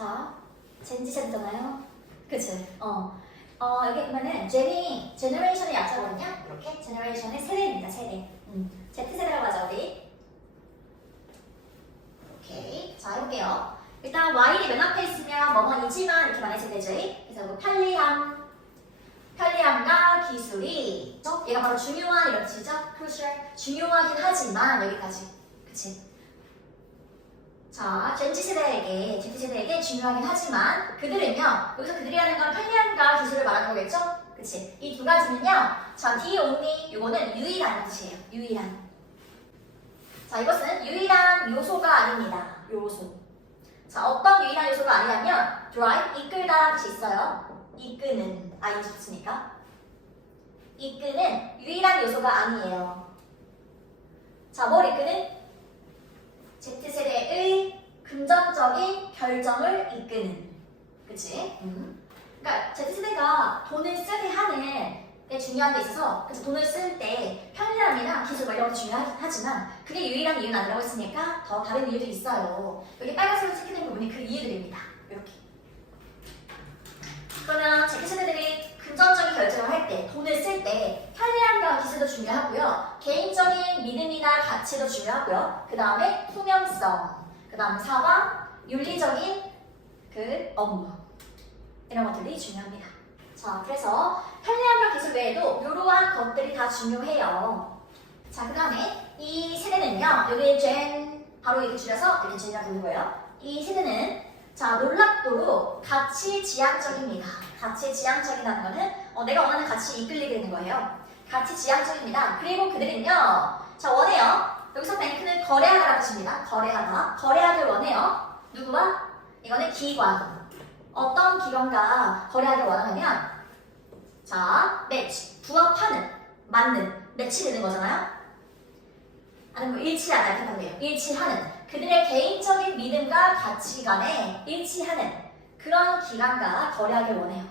자, 젠지 세대잖아요. 그치? 여기 보면은 제너레이션의 약자거든요. 이렇게 제너레이션의 세대입니다. 세대. Z세대라고 하죠, 우리. 오케이. 자, 해볼게요. 일단 Y이 맨 앞에 있으면 뭐뭐이지만 이렇게 많이 되죠. 그래서 뭐 편리함과 기술이 얘가 바로 중요한 이런 뜻이죠. crucial. 중요하긴 하지만 여기까지. 그치? 자, Z세대에게 중요하긴 하지만 그들은요, 여기서 그들이라는 건 편리함과 기술을 말하는 거겠죠? 그치? 이 두 가지는요, 자, the only, 이거는 유일한 뜻이에요. 유일한. 자, 이것은 유일한 요소가 아닙니다. 요소. 자, 어떤 유일한 요소가 아니냐면 drive, 이끌다라는 뜻이 있어요. 이끄는, ing 붙으니까. 이끄는 유일한 요소가 아니에요. 자, 뭘 이끄는? Z세대의 금전적인 결정을 이끄는. 그치? 그러니까 Z세대가 돈을 쓰게 하는 게 중요한 데 있어서 그래서 돈을 쓸 때 편리함이나 기술 이런 것도 중요하지만 그게 유일한 이유는 아니라고 했으니까 더 다른 이유들이 있어요. 여기 빨간색으로 체크된 부분이 그 이유들입니다. 이렇게. 그러면 Z세대들이 금전적인 결정을 할 때, 돈을 쓸 때 편리함과 기술도 중요하고요. 개인적인 믿음이나 가치도 중요하고요. 그 다음에 투명성, 그 다음에 사과, 윤리적인 그 업무 이런 것들이 중요합니다. 자, 그래서 편리함과 기술 외에도 이러한 것들이 다 중요해요. 자, 그 다음에 이 세대는요, 여기 바로 이렇게 줄여서 이렇게 젠이라고 부르는 거예요. 이 세대는 자, 놀랍도록 가치지향적입니다. 가치지향적이라는 거는 내가 원하는 가치에 이끌리게 되는 거예요. 가치지향적입니다. 그리고 그들은요, 자, 원해요. 여기서 뱅크는 거래하다라는 뜻입니다. 거래하다. 거래하길 원해요. 누구와? 이거는 기관. 어떤 기관과 거래하길 원하냐면 자, 매치. 부합하는, 맞는, 매치되는 거잖아요. 아니면 뭐 일치하다 이렇게 하면 돼요. 일치하는. 그들의 개인적인 믿음과 가치관에 일치하는 그런 기관과 거래하길 원해요.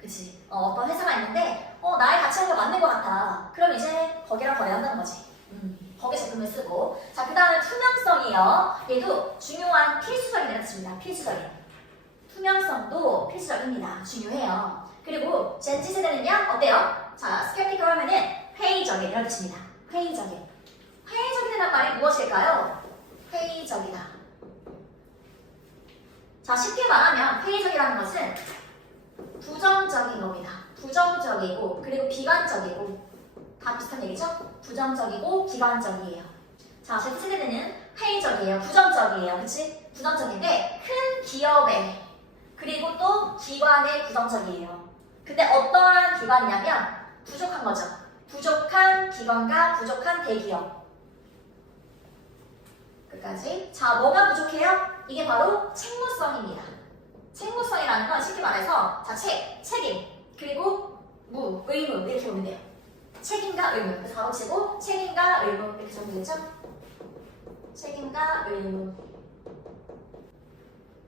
그치? 어떤 회사가 있는데 나의 가치관과 맞는 것 같아. 그럼 이제 거기랑 거래한다는 거지. 거기에 제품을 쓰고. 자, 그 다음에 투명성이요. 얘도 중요한 필수적인 뜻입니다. 필수적인. 투명성도 필수적입니다. 중요해요. 그리고 젠지 세대는요, 어때요? 자, 스케프티컬 하면은 회의적인 이런 뜻입니다. 회의적인. 회의적이라는 말이 무엇일까요? 회의적이다. 자, 쉽게 말하면 회의적이라는 것은 부정적인 겁니다. 부정적이고 그리고 비관적이고 다 비슷한 얘기죠? 부정적이고 비관적이에요. 자, Z세대는 회의적이에요. 부정적이에요. 그치? 부정적인데 큰 기업에 그리고 또 기관에 부정적이에요. 근데 어떠한 기관이냐면 부족한 거죠. 부족한 기관과 부족한 대기업. 끝까지. 자, 뭐가 부족해요? 이게 바로 책무성입니다. 책무성이라는 건 쉽게 말해서 자, 책임, 그리고 의무 이렇게 보면 돼요. 책임과 의무. 그래서 바로 치고 책임과 의무 이렇게 적으면 되겠죠? 책임과 의무.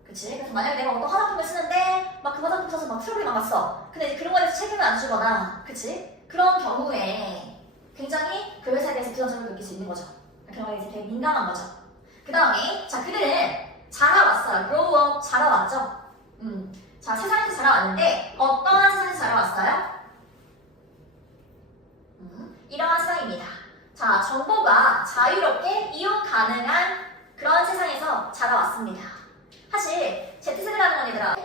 그치? 그래서 만약에 내가 어떤 화장품을 쓰는데 막 그 화장품 써서 막 트러블이 나갔어. 근데 그런 거에 대해서 책임을 안 주거나, 그치? 그런 경우에 굉장히 그 회사에 대해서 부정적으로 느낄 수 있는 거죠. 그런 거에 이제 되게 민감한 거죠. 그 다음에 자, 그들은 자라왔어요. grow up, 자라왔죠. 자, 세상에서 자라왔는데 어떠한 세상에서 자라왔어요? 이러한 세상입니다. 자, 정보가 자유롭게 이용 가능한 그런 세상에서 자라왔습니다. 사실 Z세대라는 건 얘들아,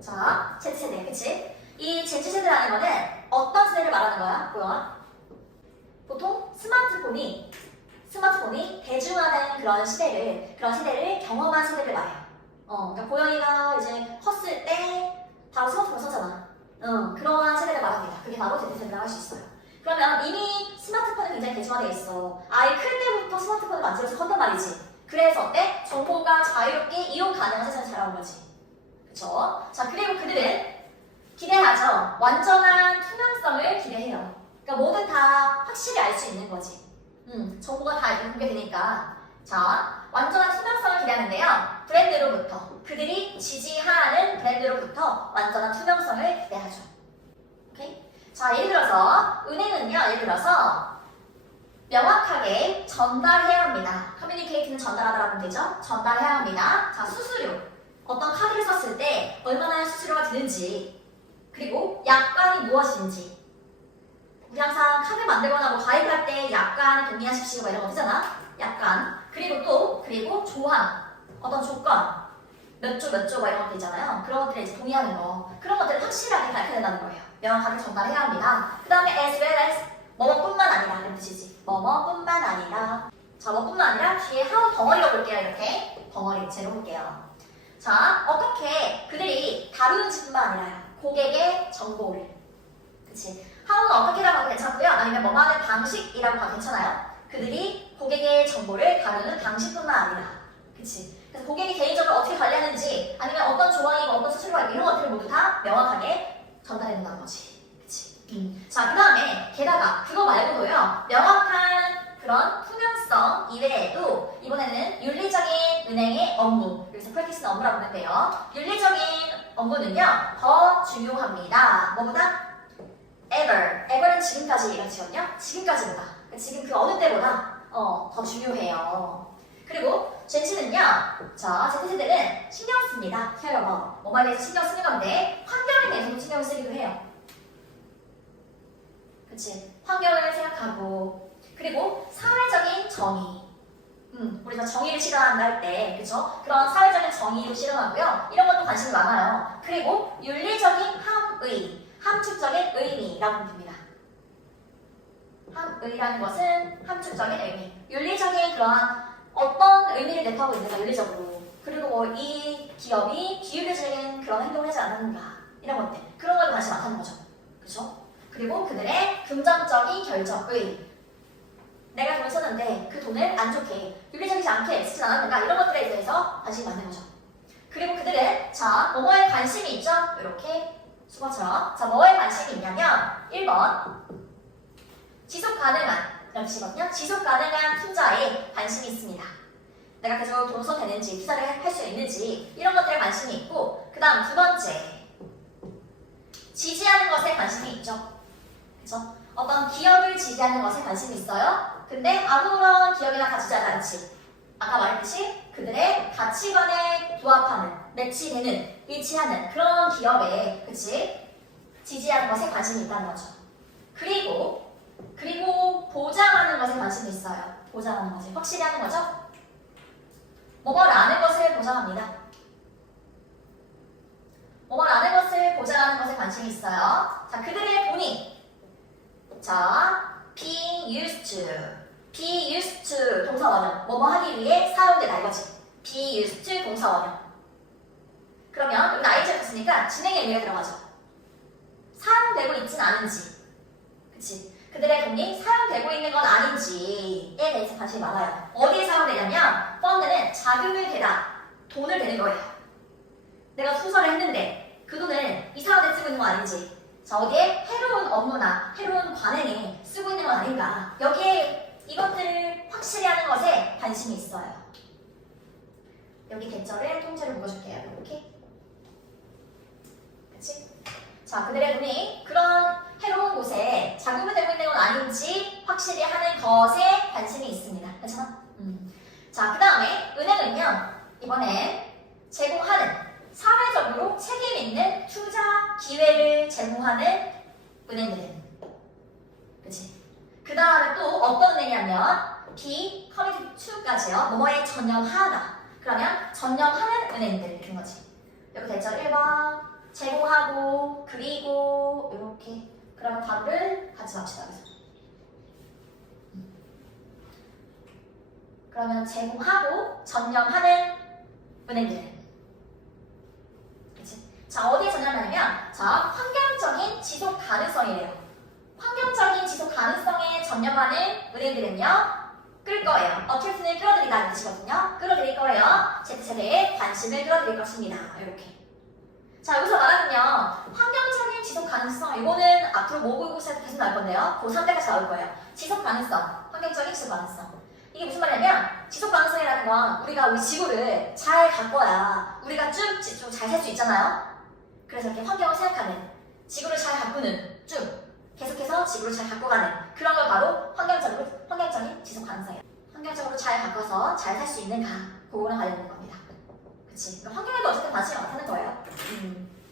자, Z세대, 그치? 이 Z세대라는 거는 어떤 세대를 말하는 거야? 뭐야? 보통 스마트폰이 대중화된 그런 세대를 경험한 세대를 말해요. 그러니까 고양이가 이제 컸을 때 바로 스마트폰 썼잖아. 그러한 세대를 말합니다. 그게 바로 Z세대라고 할 수 있어요. 그러면 이미 스마트폰은 굉장히 대중화되어 있어. 아이 클 때부터 스마트폰을 만들어서 컸단 말이지. 그래서 어때? 정보가 자유롭게 이용 가능한 세상에 자라온 거지. 그쵸? 자, 그리고 그들은 기대하죠. 완전한 투명성을 기대해요. 그러니까 뭐든 다 확실히 알 수 있는 거지. 정보가 다 이렇게 공개되니까. 자, 완전한 투명성을 기대하는데요. 브랜드로부터, 그들이 지지하는 브랜드로부터 완전한 투명성을 기대하죠. 오케이? 자, 예를 들어서 은행은요, 예를 들어서 명확하게 전달해야 합니다. 커뮤니케이트는 전달하다라고 하면 되죠? 전달해야 합니다. 자, 수수료. 어떤 카드를 썼을 때 얼마나 수수료가 드는지, 그리고 약관이 무엇인지. 우리 항상 카드 만들거나 뭐 가입할 때 약관 동의하십시오 이런 거 쓰잖아. 약관. 그리고 조항, 어떤 조건, 몇 조 뭐 이런 것들 있잖아요. 그런 것들에 이제 동의하는 거. 그런 것들을 확실하게 밝혀야 된다는 거예요. 명확하게 전달해야 합니다. 그 다음에 as well as 뭐뭐뿐만 아니라 이런 뜻이지. 뭐뭐뿐만 아니라. 자, 뭐뿐만 아니라 뒤에 how 덩어리로 볼게요. 이렇게 덩어리 제로 볼게요. 자, 어떻게 그들이 다루는지뿐만 아니라 고객의 정보를, 그치? how는 어떻게라고 하도 괜찮고요. 아니면 뭐 하는 방식이라고 하도 괜찮아요. 그들이 고객의 정보를 다루는 방식뿐만 아니라, 그치? 그래서 고객이 개인적으로 어떻게 관리하는지, 아니면 어떤 조항이고 어떤 수수료가 있고 이런 것들을 모두 다 명확하게 전달해 준다는 거지, 그치? 자, 그 다음에 게다가 그거 말고도요, 명확한 그런 투명성 이외에도 이번에는 윤리적인 은행의 업무, 여기서 프랙티스는 업무라고 하는데요. 윤리적인 업무는요 더 중요합니다. 뭐보다? ever는 지금까지 이렇지거든요. 지금까지보다, 지금 그 어느 때보다 더 중요해요. 그리고 젠시는요, 자, Z세대는 신경 씁니다. 케어버. 뭐에 대해서 신경 쓰는 건데 환경에 대해서도 신경을 쓰기도 해요. 그치? 환경을 생각하고, 그리고 사회적인 정의. 우리가 정의를 실현한다 할 때, 그쵸? 그런 사회적인 정의도 실현하고요. 이런 것도 관심이 많아요. 그리고 윤리적인 함의, 함축적인 의미라고 부릅니다. 함의라는 것은 함축적인 의미. 윤리적인 그러한 어떤 의미를 내포하고 있는가, 윤리적으로. 그리고 뭐 이 기업이 비윤리적인 그런 행동을 하지 않았는가, 이런 것들. 그런 거에 관심이 많다는 거죠. 그쵸? 그리고 그들의 긍정적인 결정의, 내가 돈을 썼는데 그 돈을 안 좋게, 윤리적이지 않게 쓰지 않았는가, 이런 것들에 대해서 관심이 많은 거죠. 그리고 그들은, 자, 뭐뭐에 관심이 있죠? 이렇게 수거처럼. 자, 뭐에 관심이 있냐면 1번 지속 가능한, 이런 뜻이거든요. 지속 가능한 투자에 관심이 있습니다. 내가 계속 돈을 써도 되는지, 투자를 할 수 있는지, 이런 것들에 관심이 있고, 그 다음 두 번째, 지지하는 것에 관심이 있죠. 그쵸? 어떤 기업을 지지하는 것에 관심이 있어요. 근데 아무런 기업이나 같이 하지 않지. 아까 말했듯이 그들의 가치관에 부합하는, 매치되는, 일치하는 그런 기업에, 그치? 지지하는 것에 관심이 있다는 거죠. 그리고 보장하는 것에 관심이 있어요. 보장하는 것을 확실히 하는 거죠. 뭐뭐라는 것을 보장합니다. 뭐뭐라는 것을 보장하는 것에 관심이 있어요. 자, 그들의 본의. 자, being used to 동사 원형, 뭐뭐 하기 위해 사용되다 이거지. be used to 동사 원형. 그러면 여기 IG가 있으니까 진행의 의미가 들어가죠. 사용되고 있진 않은지, 그치? 그들의 돈이 사용되고 있는 건 아닌지에 대해서 관심이 많아요. 어디에 사용되냐면 펀드는 자금을 대다, 돈을 대는 거예요. 내가 투자를 했는데 그 돈을 이상한 데 쓰고 있는 건 아닌지, 자, 어디에 해로운 업무나 해로운 관행에 쓰고 있는 건 아닌가, 여기에 이것들을 확실히 하는 것에 관심이 있어요. 여기 대절에 통째로 묶어줄게요. 이렇게. 그치? 자, 그들의 돈이 그런 해로운 곳에 자금을 대고 있는 건 아닌지 확실히 하는 것에 관심이 있습니다. 괜찮아? 자, 그 다음에 은행은요, 이번엔 제공하는, 사회적으로 책임 있는 투자 기회를 제공하는 은행들은, 그치? 그 다음에 또 어떤 은행이냐면 be committed to까지요. 뭐뭐에 전념하다. 그러면 전념하는 은행들 그런 거지. 여기 대절 1번 제공하고, 그리고 이렇게. 그러면 답을 같이 납시다. 그러면 제공하고 전념하는 은행들은, 그치? 자, 어디에 전념하냐면, 자, 환경적인 지속 가능성이래요. 환경적인 지속 가능성에 전념하는 은행들은요, 끌 거예요. 어트랙트는 끌어들이다는 뜻이거든요. 끌어들일 거예요. Z세대에 관심을 끌어들일 것입니다. 이렇게. 자, 여기서 말하면요, 환경적인 지속 가능성, 이거는 앞으로 모의고사에서 계속 나올 건데요. 고3 때까지 나올 거예요. 지속 가능성, 환경적인 지속 가능성. 이게 무슨 말이냐면, 지속 가능성이라는 건 우리가 우리 지구를 잘 가꿔야 우리가 쭉 잘 살 수 있잖아요. 그래서 이렇게 환경을 생각하는, 지구를 잘 가꾸는, 쭉 계속해서 지구를 잘 가꿔가는 그런 걸 바로 환경적인 지속 가능성이에요. 환경적으로 잘 가꿔서 잘 살 수 있는가, 그거랑 관련된 겁니다. 그치? 그러니까 환경에도 어쨌든 관심이 많다는 거예요.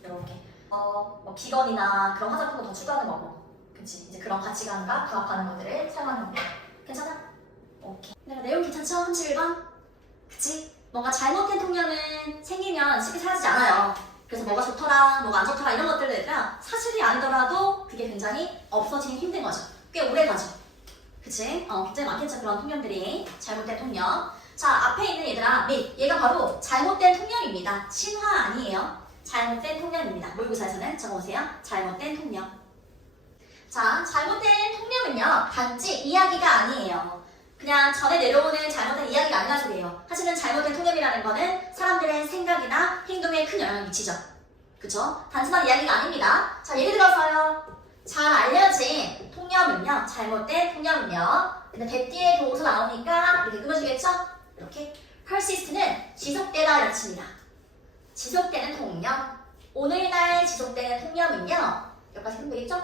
이렇게. 뭐 비건이나 그런 화장품도 더 추구하는 거고. 그치? 이제 그런 가치관과 부합하는 것들을 사용하는 거고. 괜찮아? 오케이. 내용 괜찮죠? 31번? 그치? 뭔가 잘못된 통념은 생기면 쉽게 사라지지 않아요. 그래서 뭐가 좋더라, 뭐가 안 좋더라 이런 것들은 사실이 아니더라도 그게 굉장히 없어지기 힘든 거죠. 꽤 오래 가죠. 그치? 굉장히 많겠죠. 그런 통념들이. 잘못된 통념. 자, 앞에 있는 얘들아, 얘가 바로 잘못된 통념입니다. 신화 아니에요. 잘못된 통념입니다. 모의고사에서는 적어보세요. 잘못된 통념. 자, 잘못된 통념은요, 단지 이야기가 아니에요. 그냥 전에 내려오는 잘못된 이야기가 아니라 소리예요. 하지만 잘못된 통념이라는 거는 사람들의 생각이나 행동에 큰 영향을 미치죠. 그쵸? 단순한 이야기가 아닙니다. 자, 예를 들어서요. 잘 알려진 통념은요, 잘못된 통념은요. 근데 대 뒤에 동사 나오니까 이렇게 끊어주겠죠? 이렇게. persist는 지속되다 이런 뜻입니다. 지속되는 통념. 오늘날 지속되는 통념은요. 여기까지 하면 되겠죠?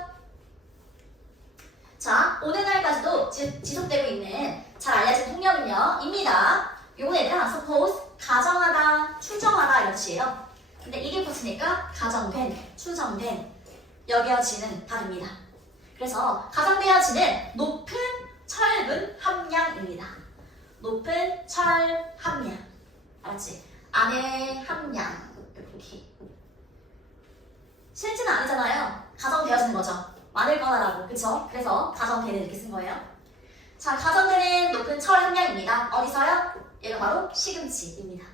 자, 오늘날까지도 지속되고 있는 잘 알려진 통념은요, 입니다. 요거 얘들아, suppose, 가정하다, 추정하다 이런 뜻이에요. 근데 이게 붙으니까 가정된, 추정된, 여겨지는 다릅니다. 그래서 가정되어지는 높은 철분 함량입니다. 높은 철 함량. 알았지? 안의 함량. 이렇게. 실제는 아니잖아요. 가정되어지는 거죠. 많을 거라고, 그쵸? 그래서 가정되는 이렇게 쓴 거예요. 자, 가정되는 높은 철 함량입니다. 어디서요? 얘가 바로 시금치입니다.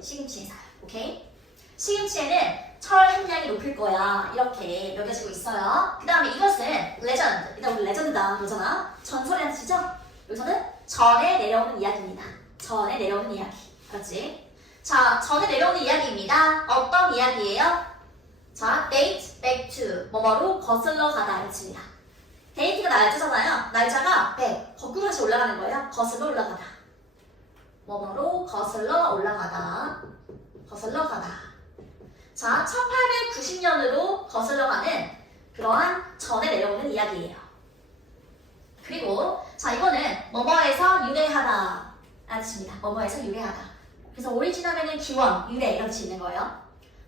시금치에서요. 오케이? 시금치에는 철 함량이 높을 거야. 이렇게 여겨지고 있어요. 그 다음에 이것은 레전드. 일단 우리 레전드다 그러잖아. 전설이라는 뜻이죠? 여기서는 전에 내려오는 이야기입니다. 전에 내려오는 이야기. 알았지? 자, 전에 내려오는 이야기입니다. 어떤 이야기예요? 자, date back to 뭐뭐로 거슬러 가다 이런 뜻입니다. 데이트가 날짜잖아요. 날짜가 거꾸로 다시 올라가는 거예요. 거슬러 올라가다. 뭐뭐로 거슬러 올라가다. 거슬러 가다. 자, 1890년으로 거슬러 가는 그러한 전에 내려오는 이야기예요. 그리고 자, 이거는 뭐뭐에서 유래하다 라는 뜻입니다. 뭐뭐에서 유래하다. 그래서 오리지널에는 기원, 유래 이런 뜻이 있는 거예요.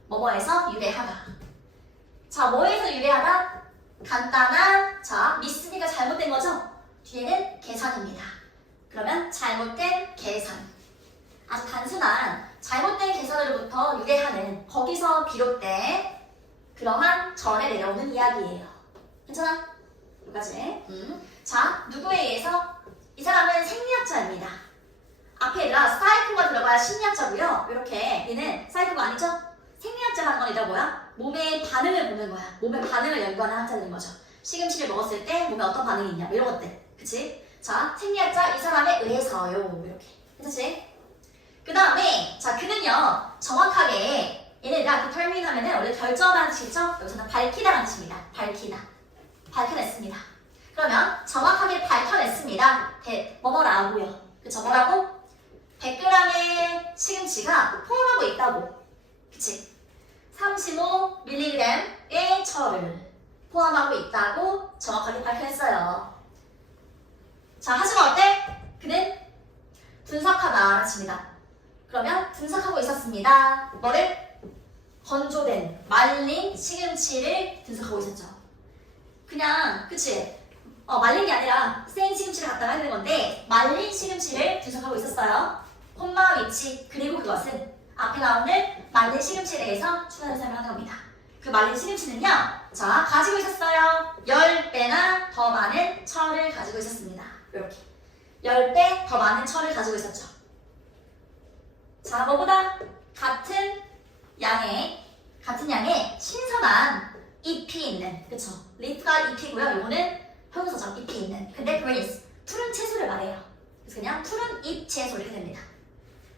뭐뭐에서 유래하다. 자, 뭐에서 유래하다? 간단한, 자, 미스니가 잘못된 거죠? 뒤에는 계산입니다. 그러면 잘못된 계산. 아주 단순한 잘못된 계산으로부터 유래하는 거기서 비롯된 그러한 전에 내려오는 이야기예요. 괜찮아? 여기까지. 자, 누구에 의해서? 이 사람은 생리학자입니다. 앞에 얘들아 사이코가 들어가야 심리학자고요. 이렇게 얘는 사이코가 아니죠? 생리학자라는 건 얘들아 뭐야? 몸의 반응을 보는 거야. 몸의 반응을 연구하는 학자들인 거죠. 시금치를 먹었을 때 몸에 어떤 반응이 있냐 이런 것들. 그치? 자, 생리학자 이 사람에 의해서요. 이렇게. 괜찮지? 그 다음에 자, 그는요 정확하게 얘네가 그 termine 하면은 원래 결정하는 뜻이죠? 여기서는 밝히다라는 뜻입니다. 밝히다. 밝혀냈습니다. 그러면 정확하게 밝혀냈습니다. 뭐뭐라고요. 그쵸? 뭐라고? 100g의 시금치가 포함하고 있다고. 그치? 35mg의 철을 포함하고 있다고 정확하게 밝혀냈어요. 자, 하지만 어때? 그는 분석하다 라칩니다. 그러면 분석하고 있었습니다. 뭐를? 건조된 말린 시금치를 분석하고 있었죠. 그냥 그치? 말린 게 아니라 생 시금치를 갖다가 해야 되는 건데 말린 시금치를 분석하고 있었어요. 콤마 위치 그리고 그것은 앞에 나오는 말린 시금치에 대해서 추가해서 설명하는 겁니다. 그 말린 시금치는요. 자, 가지고 있었어요. 10배나 더 많은 철을 가지고 있었습니다. 이렇게 10배 더 많은 철을 가지고 있었죠. 자, 뭐보다 같은 양의 신선한 잎이 있는, 그쵸? leaf가 잎이고요. 요거는 형용사죠. 잎이 있는. 근데 greens, 푸른 채소를 말해요. 그래서 그냥 푸른 잎 채소 이렇게 됩니다.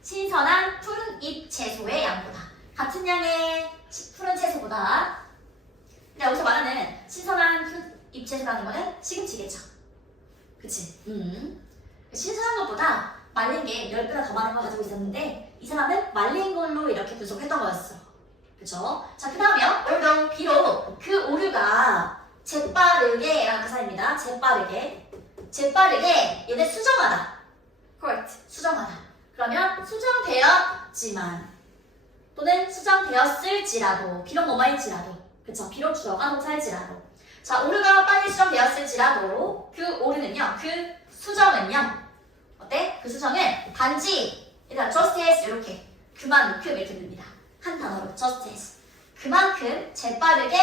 신선한 푸른 잎 채소의 양보다. 같은 양의 푸른 채소보다. 근데 여기서 말하는 신선한 푸른 잎 채소라는 거는 시금치겠죠. 그치? 신선한 것보다 말린 게 10배나 더 많은 걸 가지고 있었는데 이 사람은 말린 걸로 이렇게 분석했던 거였어. 그쵸? 자, 그 다음에요. 여러분, 비록 그 오류가 재빠르게 라는 가사입니다. 재빠르게 얘는 수정하다. correct. 수정하다. 그러면 수정되었지만 또는 수정되었을지라도, 비록 뭐뭐일지라도, 그쵸? 비록 주어가 동사일지라도. 자, 오류가 빨리 수정되었을지라도 그 오류는요, 그 수정은요, 어때? 그 수정은 단지 일단 just as 이렇게 그만큼 이렇게 듭니다. 한 단어로 just as 그만큼 재빠르게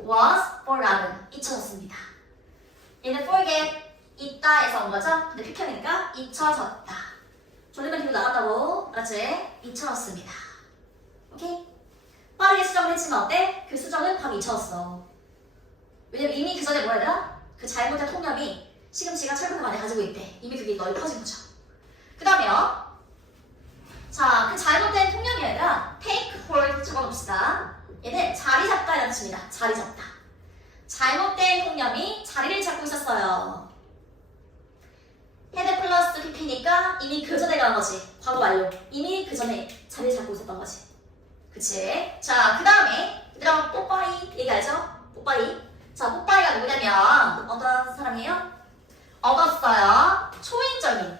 was forgotten 잊혀졌습니다. 얘는 forget 잊다에서 온 거죠? 근데 피평이니까 잊혀졌다. 졸리면 뒤로 나갔다고, 알았지? 잊혀졌습니다. 오케이? 빠르게 수정을 했지만 어때? 그 수정은 바로 잊혀졌어. 왜냐면 이미 그 전에 뭐라 해야 되나? 그 잘못된 통념이 시금치가 철분을 많이 가지고 있대. 이미 그게 널리 퍼진 거죠. 그 다음에요. 자, 그 잘못된 통념이 아니라 take hold 적어봅시다. 얘는 자리 잡다라는 뜻입니다. 자리 잡다. 잘못된 통념이 자리를 잡고 있었어요. 헤드 플러스 pp니까 이미 그 전에 간 거지. 과거 완료. 이미 그 전에 자리를 잡고 있었던 거지. 그치? 자, 그 다음에 얘들아 뽀빠이 얘기 알죠? 뽀빠이. 자, 뽀빠이가 누구냐면 어떤 사람이에요? 얻었어요. 초인적인,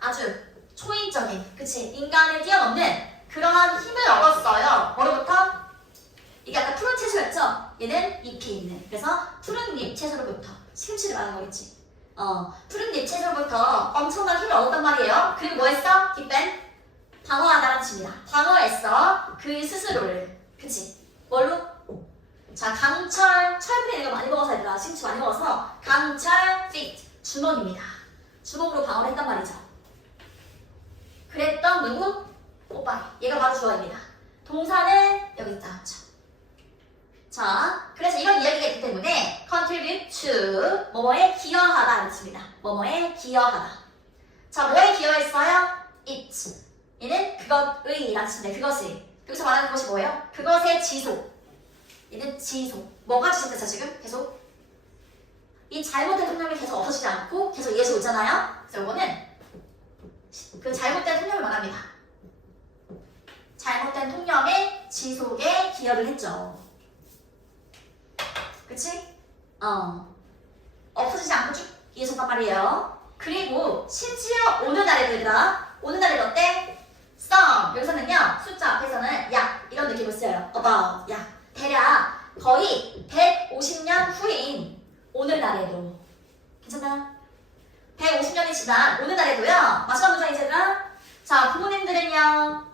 아주 초인적인, 그치? 인간을 뛰어넘는 그러한 힘을 얻었어요. 뭐로부터? 이게 아까 푸른 채소였죠? 얘는 잎이 있는. 그래서 푸른 잎 채소로부터 시금치를 말하는 거겠지. 푸른 잎 채소로부터 엄청난 힘을 얻었단 말이에요. 그리고 뭐 했어? 뒷벤? 방어하다라는 뜻입니다. 방어했어. 그 스스로를. 그치? 뭘로? 자, 강철, 철분이 이거 많이 먹어서 얘들아 시금치 많이 먹어서 강철 fit 주먹입니다. 주먹으로 방어를 했단 말이죠. 그랬던 누구? 오빠이. 얘가 바로 주어입니다. 동사는 여기 있다. 자, 그래서 이런 이야기가 있기 때문에 contribute to 뭐뭐에 기여하다라는 뜻입니다. 뭐뭐에 기여하다. 자, 뭐에 기여했어요? it. 얘는 그것의 라는 뜻인데 그것의. 여기서 말하는 것이 뭐예요? 그것의 지속. 얘는 지속. 뭐가 지속됐어 지금? 계속? 이 잘못된 통념이 계속 없어지지 않고 계속 이어지고 있잖아요? 그래서 이거는 그 잘못된 통념을 말합니다. 잘못된 통념의 지속에 기여를 했죠. 그치? 없어지지 않고 쭉 이어졌단 말이에요. 그리고 심지어 오늘날에도 얘들아, 오늘날에도 어때? some 여기서는요 숫자 앞에서는 약 이런 느낌을 써요. about 약 대략 거의 150년 후인 오늘날에도 괜찮나요? 150년이 지난 오늘날에도요. 마지막 문장이죠. 자, 부모님들은요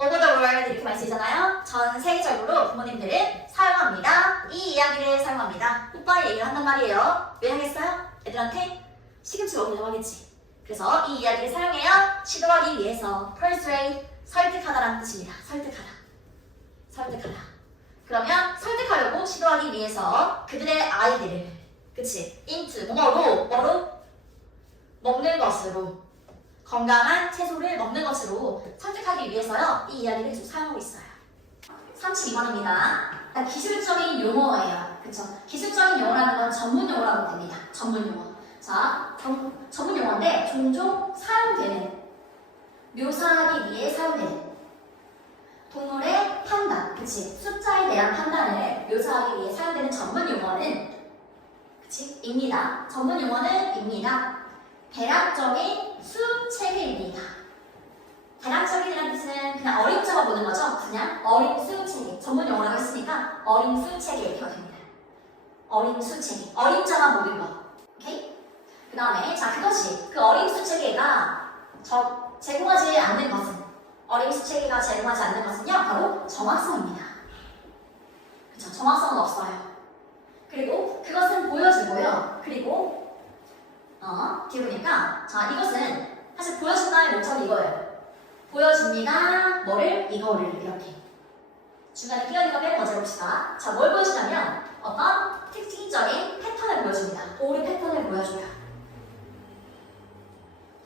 over the world 이렇게 많이 쓰잖아요. 전 세계적으로 부모님들은 사용합니다. 이 이야기를 사용합니다. 오빠의 얘기를 한단 말이에요. 왜 하겠어요? 애들한테 시금치 먹으려고 하겠지. 그래서 이 이야기를 사용해요. 시도하기 위해서 persuade 설득하다라는 뜻입니다. 설득하다. 설득하다. 그러면 설득하려고 시도하기 위해서 그들의 아이들을 그치? into 뭐로? 먹는 것으로 건강한 채소를 먹는 것으로 설득하기 위해서요. 이 이야기를 계속 사용하고 있어요. 32번입니다. 기술적인 용어예요. 그쵸? 기술적인 용어라는 건 전문 용어라고 됩니다. 전문 용어. 자, 전문 용어인데 종종 사용되는, 묘사하기 위해 사용되는 동물의 판단, 그치? 숫자에 대한 판단을 묘사하기 위해 사용되는 전문 용어는 그치? 입니다. 전문 용어는 입니다. 대략적인 수체계입니다. 대략적인이라는 뜻은 그냥 어림잡아 보는 거죠. 그냥 어림수체계. 전문 용어라고 했으니까 어림수체계 이렇게 됩니다. 어림수체계. 어림잡아 보는 거. 오케이? 그 다음에 자 그것이 그 어림수체계가 제공하지 않는 것은 어림수체계가 제공하지 않는 것은요 바로 정확성입니다. 그렇죠? 정확성은 없어요. 그리고 그것은 보여주고요. 그리고 뒤에 보니까 자 이것은 사실 보여준다의 목적이 이거예요. 보여줍니다. 뭐를? 이거를 이렇게 중간에 끼어 있는 거 빼고 가져봅시다. 자 뭘 보여주냐면 어떤 특징적인 패턴을 보여줍니다. 오류 패턴을 보여줘요.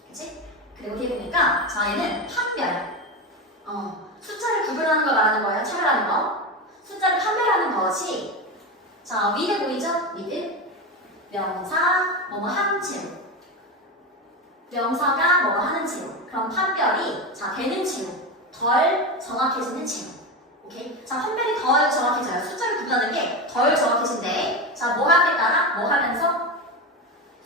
그치? 그리고 뒤에 보니까 자 얘는 판별. 숫자를 구별하는 걸 말하는 거예요. 차별하는 거. 숫자를 판별하는 것이 자 위에 보이죠? 위드 명사 뭐뭐 하는 채로 명사가 뭐뭐 하는 채로 그럼 판별이 자 되는 채로 덜 정확해지는 채로 오케이? 자 판별이 덜 정확해져요. 숫자를 구분하는 게 덜 정확해진대. 자 뭐 하에 따라 뭐 하면서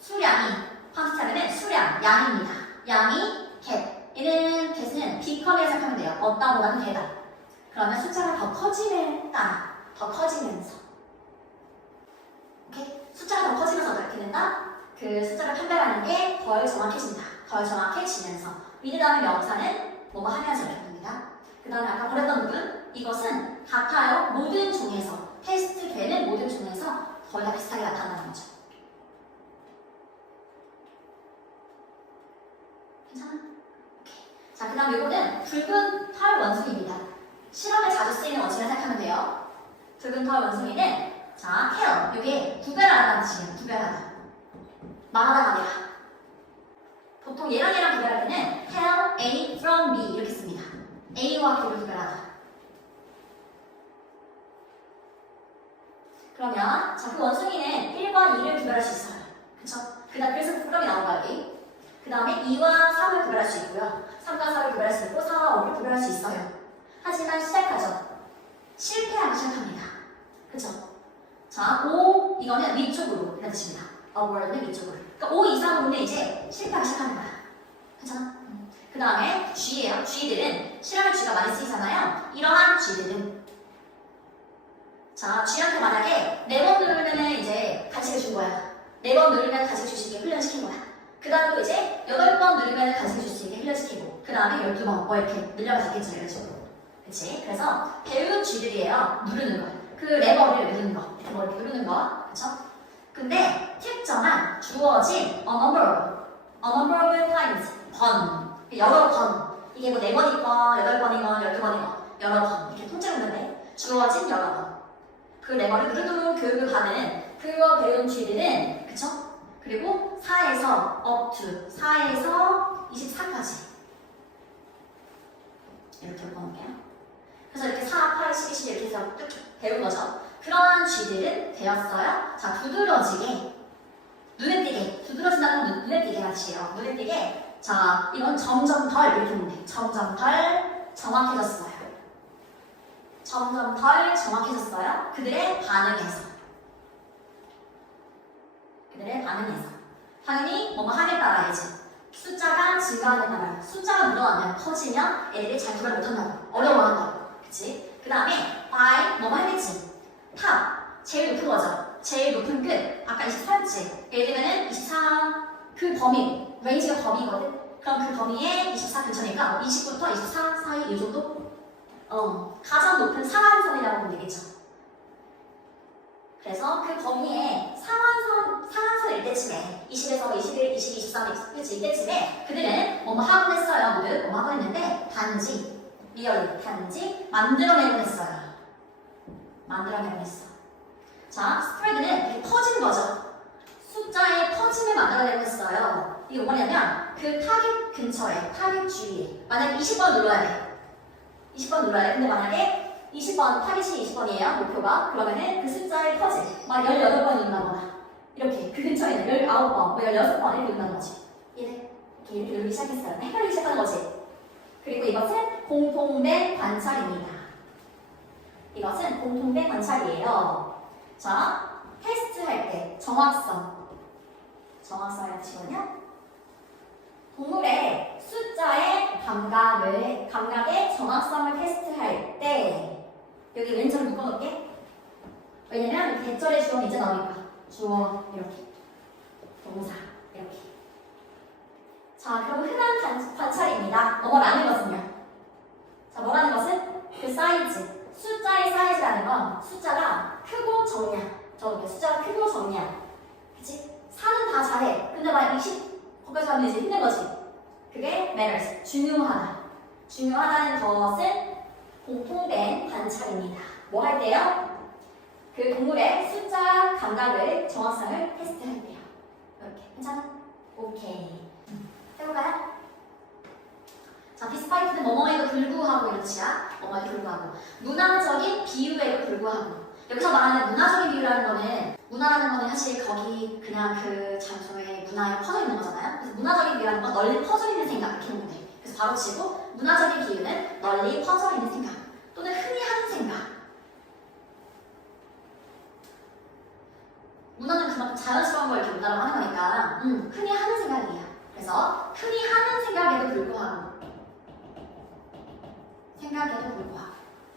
수량이 퀀티티하면은 수량 양입니다. 양이 get 얘는 get은 become이라 생각하면 돼요. 어따보다는 되다. 그러면 숫자가 더 커지는 따라 더 커지면서 오케이? 숫자가 더 커지면서 어떻게 된다? 그 숫자를 판별하는 게 덜 정확해진다. 덜 정확해지면서 미드 다음에 명사는 뭐뭐 하면서 이렇게 됩니다. 그 다음에 아까 버렸던 부분 이것은 같아요. 모든 종에서 테스트 되는 모든 종에서 거의 다 비슷하게 나타나는 거죠. 괜찮아? 오케이. 자, 그 다음 이거는 붉은 털 원숭이입니다. 실험에 자주 쓰이는 원숭이라 생각하면 돼요. 붉은 털 원숭이는 자, tell. 이게 구별하다는 뜻이에요. 구별하다. 말하다가 아니라. 보통 얘랑 구별할 때는 tell A from B 이렇게 씁니다. A와 B를 구별하다. 그러면 자, 그 원숭이는 1번, 2를 구별할 수 있어요. 그쵸? 그래서 부끄럼이 나온 거야, 여기. 그 다음에 2와 3을 구별할 수 있고요. 3과 4를 구별할 수 있고 4와 5를 구별할 수 있어요. 하지만 시작하죠. 실패하기 시작합니다. 그쵸? 자, 5 이거는 위쪽으로 이런 뜻입니다. award는 위쪽으로. 그러니까 5 이상으로는 이제 실패하기 시작하는 거야. 괜찮아? 그 다음에 G예요. G들은 실험의 G가 많이 쓰이잖아요. 이러한 G들은 자, G한테 만약에 4번 누르면은 이제 간식을 준 거야. 4번 누르면 간식 줄 수 있게 훈련시킨 거야. 그 다음 또 이제 8번 누르면 간식을 줄 수 있게 훈련시키고 그 다음에 12번 뭐 이렇게 늘려가겠죠. 이런 식으로. 그치? 그래서 배운 G들이에요. 누르는 거. 그 레버를 누르는 거. 이렇게 뭐 이렇게 누르는 거. 그쵸? 근데 특정한 주어진 a number of times 번. 여러 번. 이게 뭐 4번이건 8번이건 12번이건 여러 번. 이렇게 통째로 있는데 주어진 여러 번. 그 레버를 누르는 교육을 받는 그거 배운 G들은 그쵸? 그리고 4에서 up to 4에서 24까지 이렇게 묶어놓을게요. 그래서 이렇게 4, 8, 12, 11 이렇게 해서 쭉 배운 거죠. 그러한 G들은 되었어요. 자, 두드러지게 눈에 띄게 두드러진다는 건 눈에 띄게 같이요. 눈에 띄게 자, 이건 점점 덜 이렇게 보면 돼. 점점 덜 정확해졌어요. 점점 덜 정확해졌어요. 그들의 반응에서. 당연히 뭐뭐 하에 따라야지. 숫자가 증가하는 따라. 숫자가 늘어나면 커지면 애들이 잘 구별 못한다고. 어려워한다고. 그치? 그 다음에 by 뭐뭐 하겠지. 탑. 제일 높은 거죠. 제일 높은 끝. 아까 24였지. 예를 들면은 24 그 범위. 레인지가 범위거든. 그럼 그 범위에 24 근처니까 20부터 24 사이 이 정도? 가장 높은 상한선이라고 보면 되겠죠. 그래서 그 범위에 상한선일 때쯤에 20에서 21, 22, 23, 27 이때쯤에 그들은 뭐뭐 하곤 했어요. 모두 뭐뭐 하곤 했는데 단지 만들어내곤 했어요. 만들어내곤 했어. 자, 스프레드는 이렇게 퍼진 거죠. 숫자의 퍼짐을 만들어내곤 했어요. 이게 뭐냐면 그 타깃 근처에, 타깃 주위에 만약에 20번 눌러야 돼. 20번 눌러야 돼. 근데 만약에 20번, 타깃이 20번이에요, 목표가. 그러면은 그 숫자의 퍼짐, 막 18번 누른다거나, 이렇게, 그 근처에 있는 19번, 뭐 16번 이렇게 누른다는 거지. 이렇게 누르기 시작했어요. 헷갈리기 시작하는 거지. 그리고 이것은 공통된 관찰입니다. 이것은 공통된 관찰이에요. 자, 테스트할 때, 정확성을 하시거든요. 동물의 숫자의 감각의 정확성을 테스트할 때 여기 왼쪽을 묶어놓을게. 왜냐면 대절의 주어는 이제 나오니까 주어 이렇게 동사 이렇게. 자, 그럼 흔한 관찰입니다. 뭐라는 것은요? 자, 뭐라는 것은 그 사이즈, 숫자의 사이즈라는 건 숫자가 크고 정량. 저렇게 숫자가 크고 정량. 그치? 4는 다 잘해. 근데 만약 20 거기서 하면 이제 힘든 거지. 그게 matters. 중요하다는 것은 공통된 관찰입니다. 뭐 할 때요? 그 동물의 숫자 감각을 정확성을 테스트할 때요. 이렇게. 괜찮아? 오케이. 해볼까요? 자, 디스파이트는 뭐뭐에도 불구하고 이렇지야. 뭐뭐에도 불구하고. 문화적인 비유에도 불구하고. 여기서 말하는 문화적인 비유라는 거는 문화라는 거는 사실 거기 그냥 그 장소에 문화에 퍼져 있는 거잖아요. 그래서 문화적인 비유라는 건 널리 퍼져 있는 생각 이렇게 보면 돼. 그래서 바로 치고 문화적인 비유는 널리 퍼져 있는 생각 또는 흔히 하는 생각. 문화는 그만큼 자연스러운 걸 이렇게 문화라고 하는 거니까 흔히 하는 생각이에요. 그래서 흔히 하는 생각에도 불구하고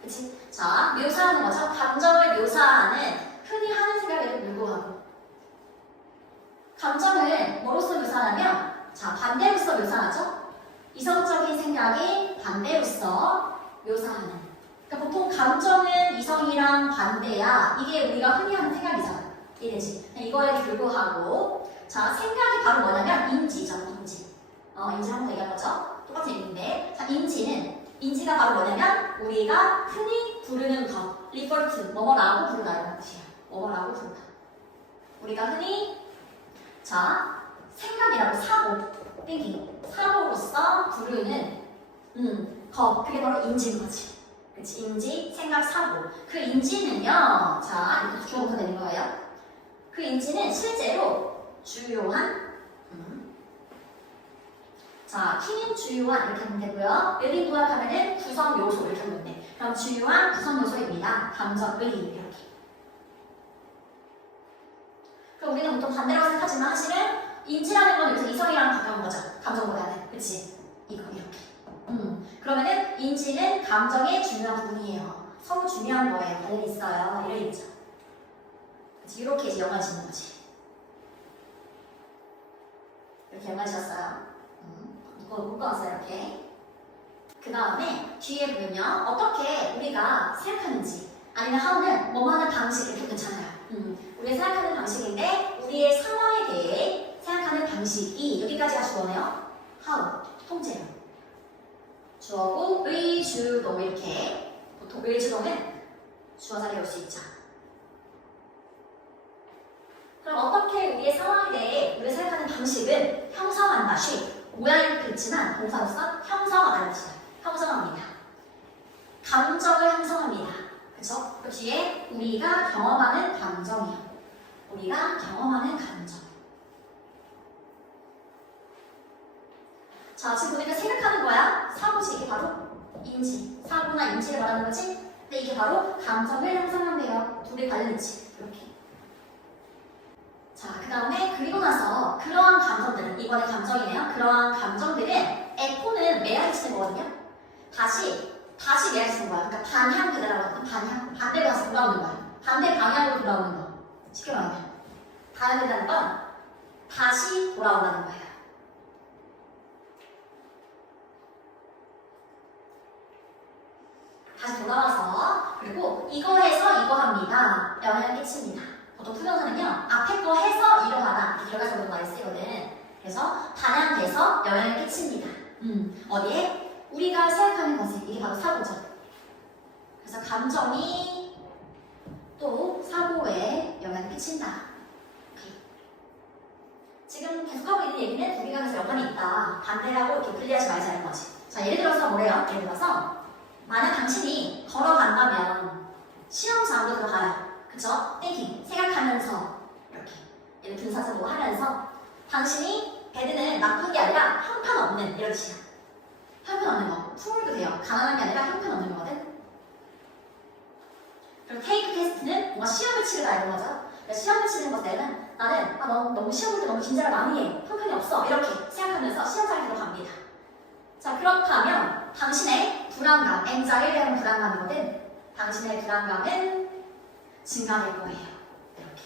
그치? 자, 묘사하는 거죠. 감정을 묘사하는 흔히 하는 생각에도 불구하고 감정을 뭐로서 묘사하냐면 자, 반대로서 묘사하죠. 이성적인 생각이 반대로서 묘사하는. 그러니까 보통 감정은 이성이랑 반대야. 이게 우리가 흔히 하는 생각이잖아. 이해되지? 이거에 불구하고 자, 생각이 바로 뭐냐면 인지죠. 인지. 인지 한번 얘기한 거죠. 똑같은 얘기인데 자, 인지가 바로 뭐냐면 우리가 흔히 부르는 것, refer to, 뭐뭐라고 부르다라는 뜻이야. 뭐뭐라고 부르다. 우리가 흔히 자, 생각이라고 사고, thinking, 사고로서 부르는 것, 그게 바로 인지인 거지. 그치? 인지, 생각, 사고. 그 인지는요, 자, 이렇게 주어가 되는 거예요. 그 인지는 실제로 주요한 자, 키는 주요한 이렇게 하면 되고요. 예를 부합하면은 구성 요소 이렇게 하면 돼. 그럼 주요한 구성 요소입니다. 감정의 이렇게. 그럼 우리는 보통 반대로 생각하지만 사실은 인지라는 건 여기서 이성이랑 가까운 거죠. 감정보다는. 그치? 이거 이렇게. 그러면은 인지는 감정의 중요한 부분이에요. 서로 중요한 거예요. 관련이 있어요. 이런 얘기죠. 그치? 이렇게 이제 연관 짓는 거지. 이렇게 연관 지었어요. 이거 묶어왔어요. 이렇게. 그 다음에 뒤에 보면 어떻게 우리가 생각하는지 아니면 how는 뭐뭐 하는 방식 이렇게 괜찮아요. 우리가 생각하는 방식인데 우리의 상황에 대해 생각하는 방식이 여기까지가 주어네요. how, 통째로. 주어고 의, 주, 동 이렇게. 보통 의, 주, 동은 주어 자리에 올 수 있죠. 그럼 어떻게 우리의 상황에 대해 우리가 생각하는 방식은 형성한다. 모양이 그렇지만 동사로서 형성하다는 뜻이에요. 형성합니다. 감정을 형성합니다. 그쵸? 그 뒤에 우리가 경험하는 감정이요. 우리가 경험하는 감정. 자, 지금 보니까 생각하는 거야. 사고지. 이게 바로 인지. 사고나 인지를 말하는 거지. 근데 이게 바로 감정을 형성한대요. 둘이 관련이지. 이렇게. 자, 그 다음에 그리고 나서 그러한 감정들은 이번에 감정이네요. 그러한 감정들은 에코는 매야 치는 거거든요. 다시 매야 치는 거야. 그러니까 반향 그대라고 반향 반대로 다시 돌아오는 거야. 반대 방향으로 돌아오는 거. 쉽게 말하면 반향이라는 건 다시 돌아온다는 거예요. 다시 돌아와서 그리고 이거 해서 이거 합니다. 영향을 끼칩니다. 보통 투명사는요 앞에 거 해서 이러하다 이렇게 결과적으로 많이 쓰거든. 그래서 반향돼서 영향을 끼칩니다. 어디에? 우리가 생각하는 것에 이게 바로 사고죠. 그래서 감정이 또 사고에 영향을 끼친다. 오케이. 지금 계속하고 있는 얘기는 우리가 그래서 연관이 있다. 반대라고 이렇게 분리하지 말자는 거지. 자, 예를 들어서 뭐래요? 예를 들어서 만약 당신이 걸어간다면 시험장으로 들어가요. 그쵸? thinking, 생각하면서 이렇게 얘를 분사적으로 하면서 당신이 배드는 나쁜 게 아니라 형편없는 이런 뜻이야. 형편없는 거. 풀도 돼요. 가난한 게 아니라 형편없는 거거든. 그리고 take 테스트는 뭔가 시험을 치르다 이런 거죠. 시험을 치는 것에는 나는 너무 시험 볼 때 너무 긴장을 많이 해. 형편이 없어. 이렇게 생각하면서 시험장에 들어갑니다. 자, 그렇다면 당신의 불안감, anxiety라는 불안감이거든. 당신의 불안감은 증가될 거예요. 이렇게.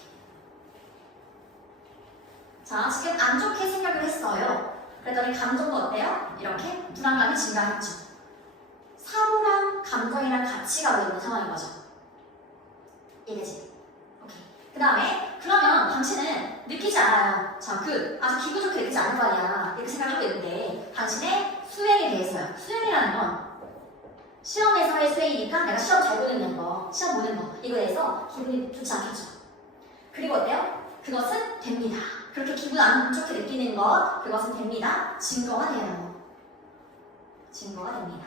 자, 지금 안 좋게 생각을 했어요. 그랬더니 감정도 어때요? 이렇게 불안감이 증가했죠. 사고랑 감정이랑 같이 가고 있는 상황인 거죠. 이해되지? 오케이. 그 다음에 그러면 당신은 느끼지 않아요. 자, 아주 기분 좋게 느끼지 않을 거 아니야. 이렇게 생각하고 있는데 당신의 수행에 대해서요. 수행이라는 건 시험에서의 수행이니까 내가 시험 잘 보는 거, 시험 보는 거 이거에 대해서 기분이 좋지 않겠죠. 그리고 어때요? 그것은 됩니다. 그렇게 기분 안 좋게 느끼는 것, 그것은 됩니다. 증거가 돼요. 증거가 됩니다.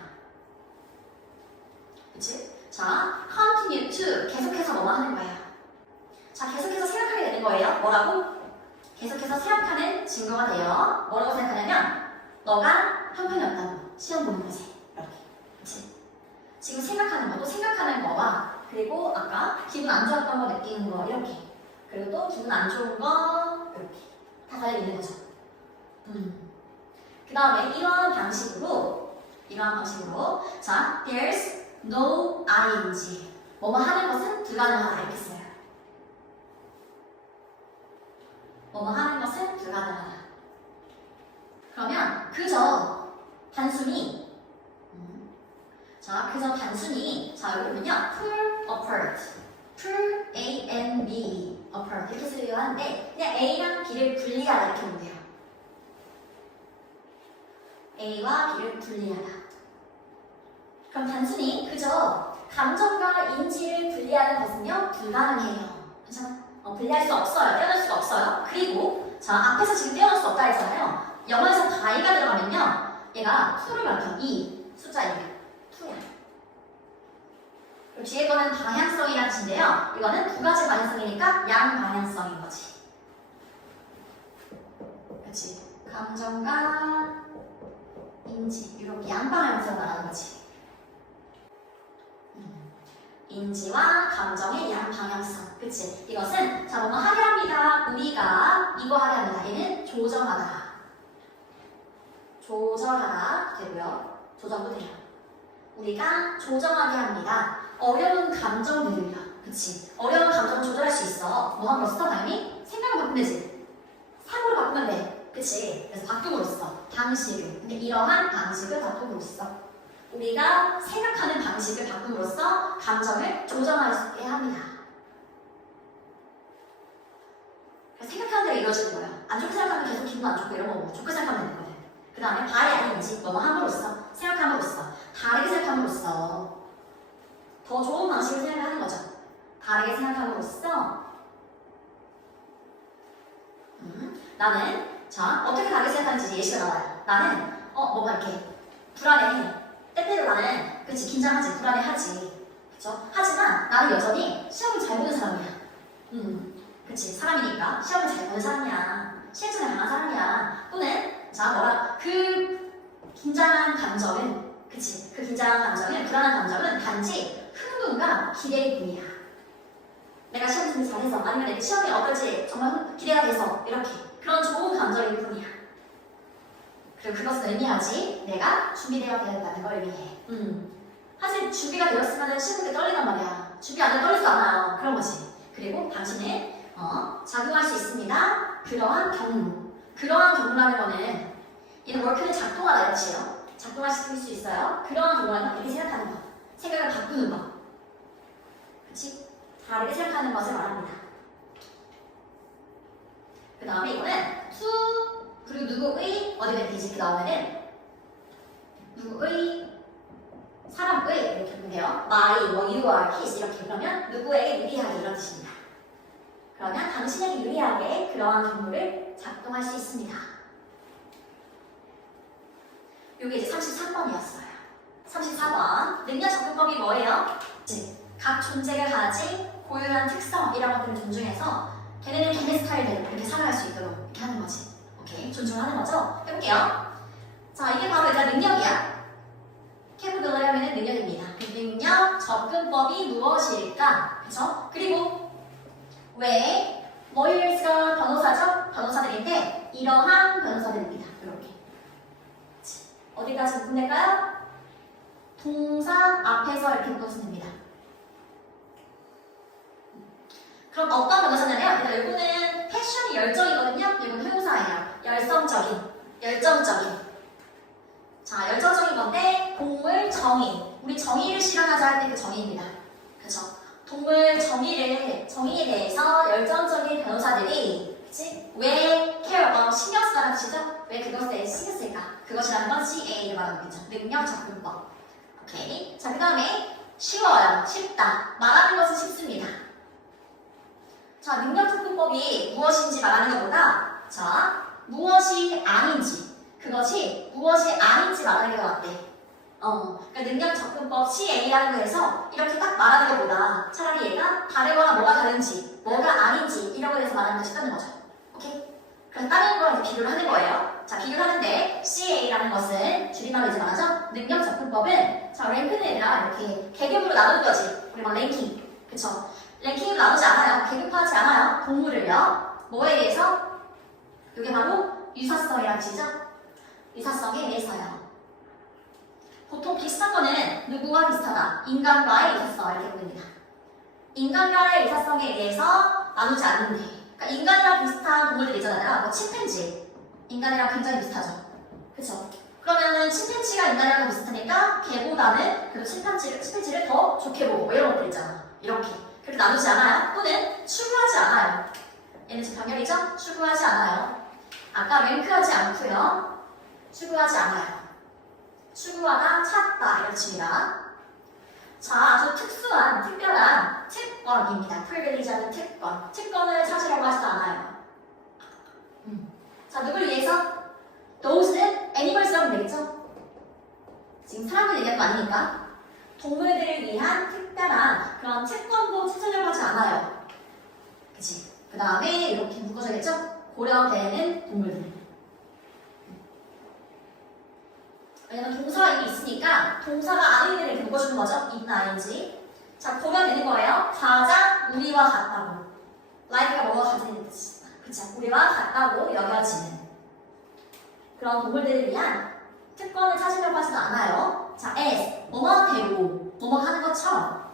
그치? 자, continue to 계속해서 뭐만 하는 거예요. 자, 계속해서 생각하게 되는 거예요. 뭐라고? 계속해서 생각하는 증거가 돼요. 뭐라고 생각하냐면 너가 형편이 없다는 거. 시험 보는 것에. 이렇게. 그치? 지금 생각하는 것도 생각하는 거와 그리고 아까 기분 안 좋았던 거 느끼는 거 이렇게. 그리고 또 기분 안 좋은 거 이렇게. 다 달려 있는 거죠. 그 다음에 이러한 방식으로 자, there's no ing. 뭐뭐 하는 것은 불가능하다 이렇게 써요. 뭐뭐 하는 것은 불가능하다. 그러면 그저 단순히 자 여기 보면요 pull apart A and B apart 이렇게 쓰려고 하는데 그냥 A랑 B를 분리하다 이렇게 보면 돼요. A와 B를 분리하다. 그럼 단순히 그저 감정과 인지를 분리하는 것은요 불가능해요. 괜찮아? 분리할 수 없어요. 떼어낼 수가 없어요. 그리고 자 앞에서 지금 떼어낼 수 없다 했잖아요. 영어에서 by가 들어가면요 얘가 2를 가리켜 2 숫자 1 2야. 그리고 뒤에 거는 방향성이라는 뜻인데요. 이거는 두 가지 방향성이니까 양방향성인 거지. 그렇지? 감정과 인지 이렇게 양방향성을 말하는 거지. 인지와 감정의 양방향성. 그치? 이것은 자 뭐뭐 하려 합니다. 우리가 이거 하려 합니다. 얘는 조정하다. 조절하다 되고요. 조정도 돼요. 우리가 조정하게 합니다. 어려운 감정들을요. 그치? 어려운 감정을 조절할 수 있어. 뭐 하면 써? 당연히 생각을 바꾸면 되지. 사고를 바꾸면 돼. 그치? 그래서 바꿈으로 써. 방식을. 근데 이러한 방식을 바꿈으로 써. 우리가 생각하는 방식을 바꿈으로써 감정을 조정할 수 있게 합니다. 생각하는 대로 이루어지는 거예요. 안 좋게 생각하면 계속 기분 안 좋고 이런 거 뭐 좋게 생각하면 되거든. 그 다음에 발이 아닌지 뭐뭐 함으로써 생각함으로써 다르게 생각함으로써 더 좋은 방식을 생각하는 거죠. 다르게 생각함으로써 나는 자 어떻게 다르게 생각하는지 예시가 나와요. 나는 뭐가 이렇게 불안해. 때때로 나는 그치 긴장하지 불안해하지 그쵸? 하지만 나는 여전히 시험을 잘 보는 사람이야. 그치 사람이니까 시험을 잘 보는 사람이야. 실전에 강한 사람이야. 또는 자 뭐라 그 긴장한 감정은 그치 그 긴장한 감정은 불안한 감정은 단지 흥분과 기대일 뿐이야. 내가 시험 준비 잘해서 아니면 내 시험이 어떨지 정말 기대가 돼서 이렇게 그런 좋은 감정일 뿐이야. 그리고 그것은 의미하지 내가 준비되어 된다는 걸 의미해. 사실 준비가 되었으면 시험 때 떨린단 말이야. 준비 안 되면 떨리지도 않아요. 그런 거지. 그리고 당신은 작용할 수 있습니다. 그러한 경무라는 거는 얘는 워크는 작동하다 이렇지요. 작동할 수 있어요. 그러한 경우는 이렇게 생각하는 거. 생각을 바꾸는 거. 그치? 다르게 생각하는 것을 말합니다. 그 다음에 이거는 그리고 누구의 어드밴티지 그 다음에는 누구의 사람의 이렇게 보면 돼요. my, you are, his 이렇게 그러면 누구에게 유리하게 이런 뜻입니다. 그러면 당신에게 유리하게 그러한 경우를 작동할 수 있습니다. 이게 이제 33번이었어요. 34번 능력 접근법이 뭐예요? 각 존재가 가진 고유한 특성 이런 것들을 존중해서 걔네는 걔네 스타일대로 그렇게 살아갈 수 있도록 이렇게 하는 거지. 오케이, 존중하는 거죠? 해볼게요. 자, 이게 바로 일단 능력이야. capability 하면은 능력입니다. 그 능력 접근법이 무엇일까? 그쵸? 그리고 왜 lawyers가 변호사죠? 변호사들인데 이러한 변호사들입니다. 이렇게 어디까지 묶을까요? 동사 앞에서 이렇게 묶어주면 됩니다. 그럼 어떤 변호사냐면 일단 이거는 패션이 열정이거든요. 이건 회사예요. 열정적인. 자, 열정적인 건데 동물 정의. 우리 정의를 실현하자 할 때 그 정의입니다. 그렇죠? 동물 정의에 대해서 열정적인 변호사들이 그치? 왜 care about 신경 쓰다는 뜻이죠? 왜 그것에 신경 쓸까? 그것이라는 건 CA를 말하는 거죠. 능력 접근법. 오케이. 자, 그 다음에 쉬워요. 쉽다. 말하는 것은 쉽습니다. 자, 능력 접근법이 무엇인지 말하는 것보다 자, 무엇이 아닌지 그것이 무엇이 아닌지 말하는 게 낫대. 그러니까 능력 접근법 CA라고 해서 이렇게 딱 말하는 것보다 차라리 얘가 다르거나 뭐가 다른지 뭐가 아닌지 이런 거에 대해서 말하는 것이 쉽다는 거죠. 오케이? 그래서 다른 거랑 이제 비교를 하는 거예요. 자, 비교를 하는데 CA라는 것은 줄임말로 이제 말하죠. 능력 접근법은 자, 랭크는 아니라 이렇게 계급으로 나누는 거지. 우리 막 랭킹. 그쵸? 랭킹으로 나누지 않아요. 계급화하지 않아요. 동물을요. 뭐에 대해서? 이게 바로 유사성이라는 뜻이죠. 유사성에 대해서요. 보통 비슷한 거는 누구와 비슷하다? 인간과의 유사성 이렇게 보입니다. 인간과의 유사성에 의해서 나누지 않는데 그러니까 인간이랑 비슷한 동물들 있잖아요. 뭐 침팬지 인간이랑 굉장히 비슷하죠. 그쵸? 그러면은 침팬지가 인간이랑 비슷하니까 걔보다는 그래도 침팬지를 더 좋게 보고 뭐 이런 것들 있잖아. 이렇게 그렇게 나누지 않아요. 또는 추구하지 않아요. 얘는 지금 병렬이죠? 추구하지 않아요. 아까 랭크하지 않고요. 추구하지 않아요. 추구하다, 찾다 이런 뜻입니다. 자, 아주 특수한, 특별한 특권입니다. 프리빌리지하는 특권. 특권을 찾으려고 하지도 않아요. 자, 누굴 위해서? those는 애니멀스라고 되겠죠? 지금 사람들 얘기하는 거 아니니까. 동물들을 위한 특별한 그런 특권도 찾으려고 하지 않아요. 그치? 그 다음에 이렇게 묶어줘야겠죠? 고려되는 동물들. 왜냐면 동사가 이미 있으니까 동사가 아닌 애를 이렇게 묶어주는 거죠. 있나 아닌지. 자, 고려되는 거예요. 가장 우리와 같다고. like가 뭐가 가지는 뜻이다. 그쵸? 우리와 같다고 여겨지는 그런 동물들을 위한 특권을 찾으려고 하지도 않아요. 자, as 뭐뭐 대로 뭐뭐 하는 것처럼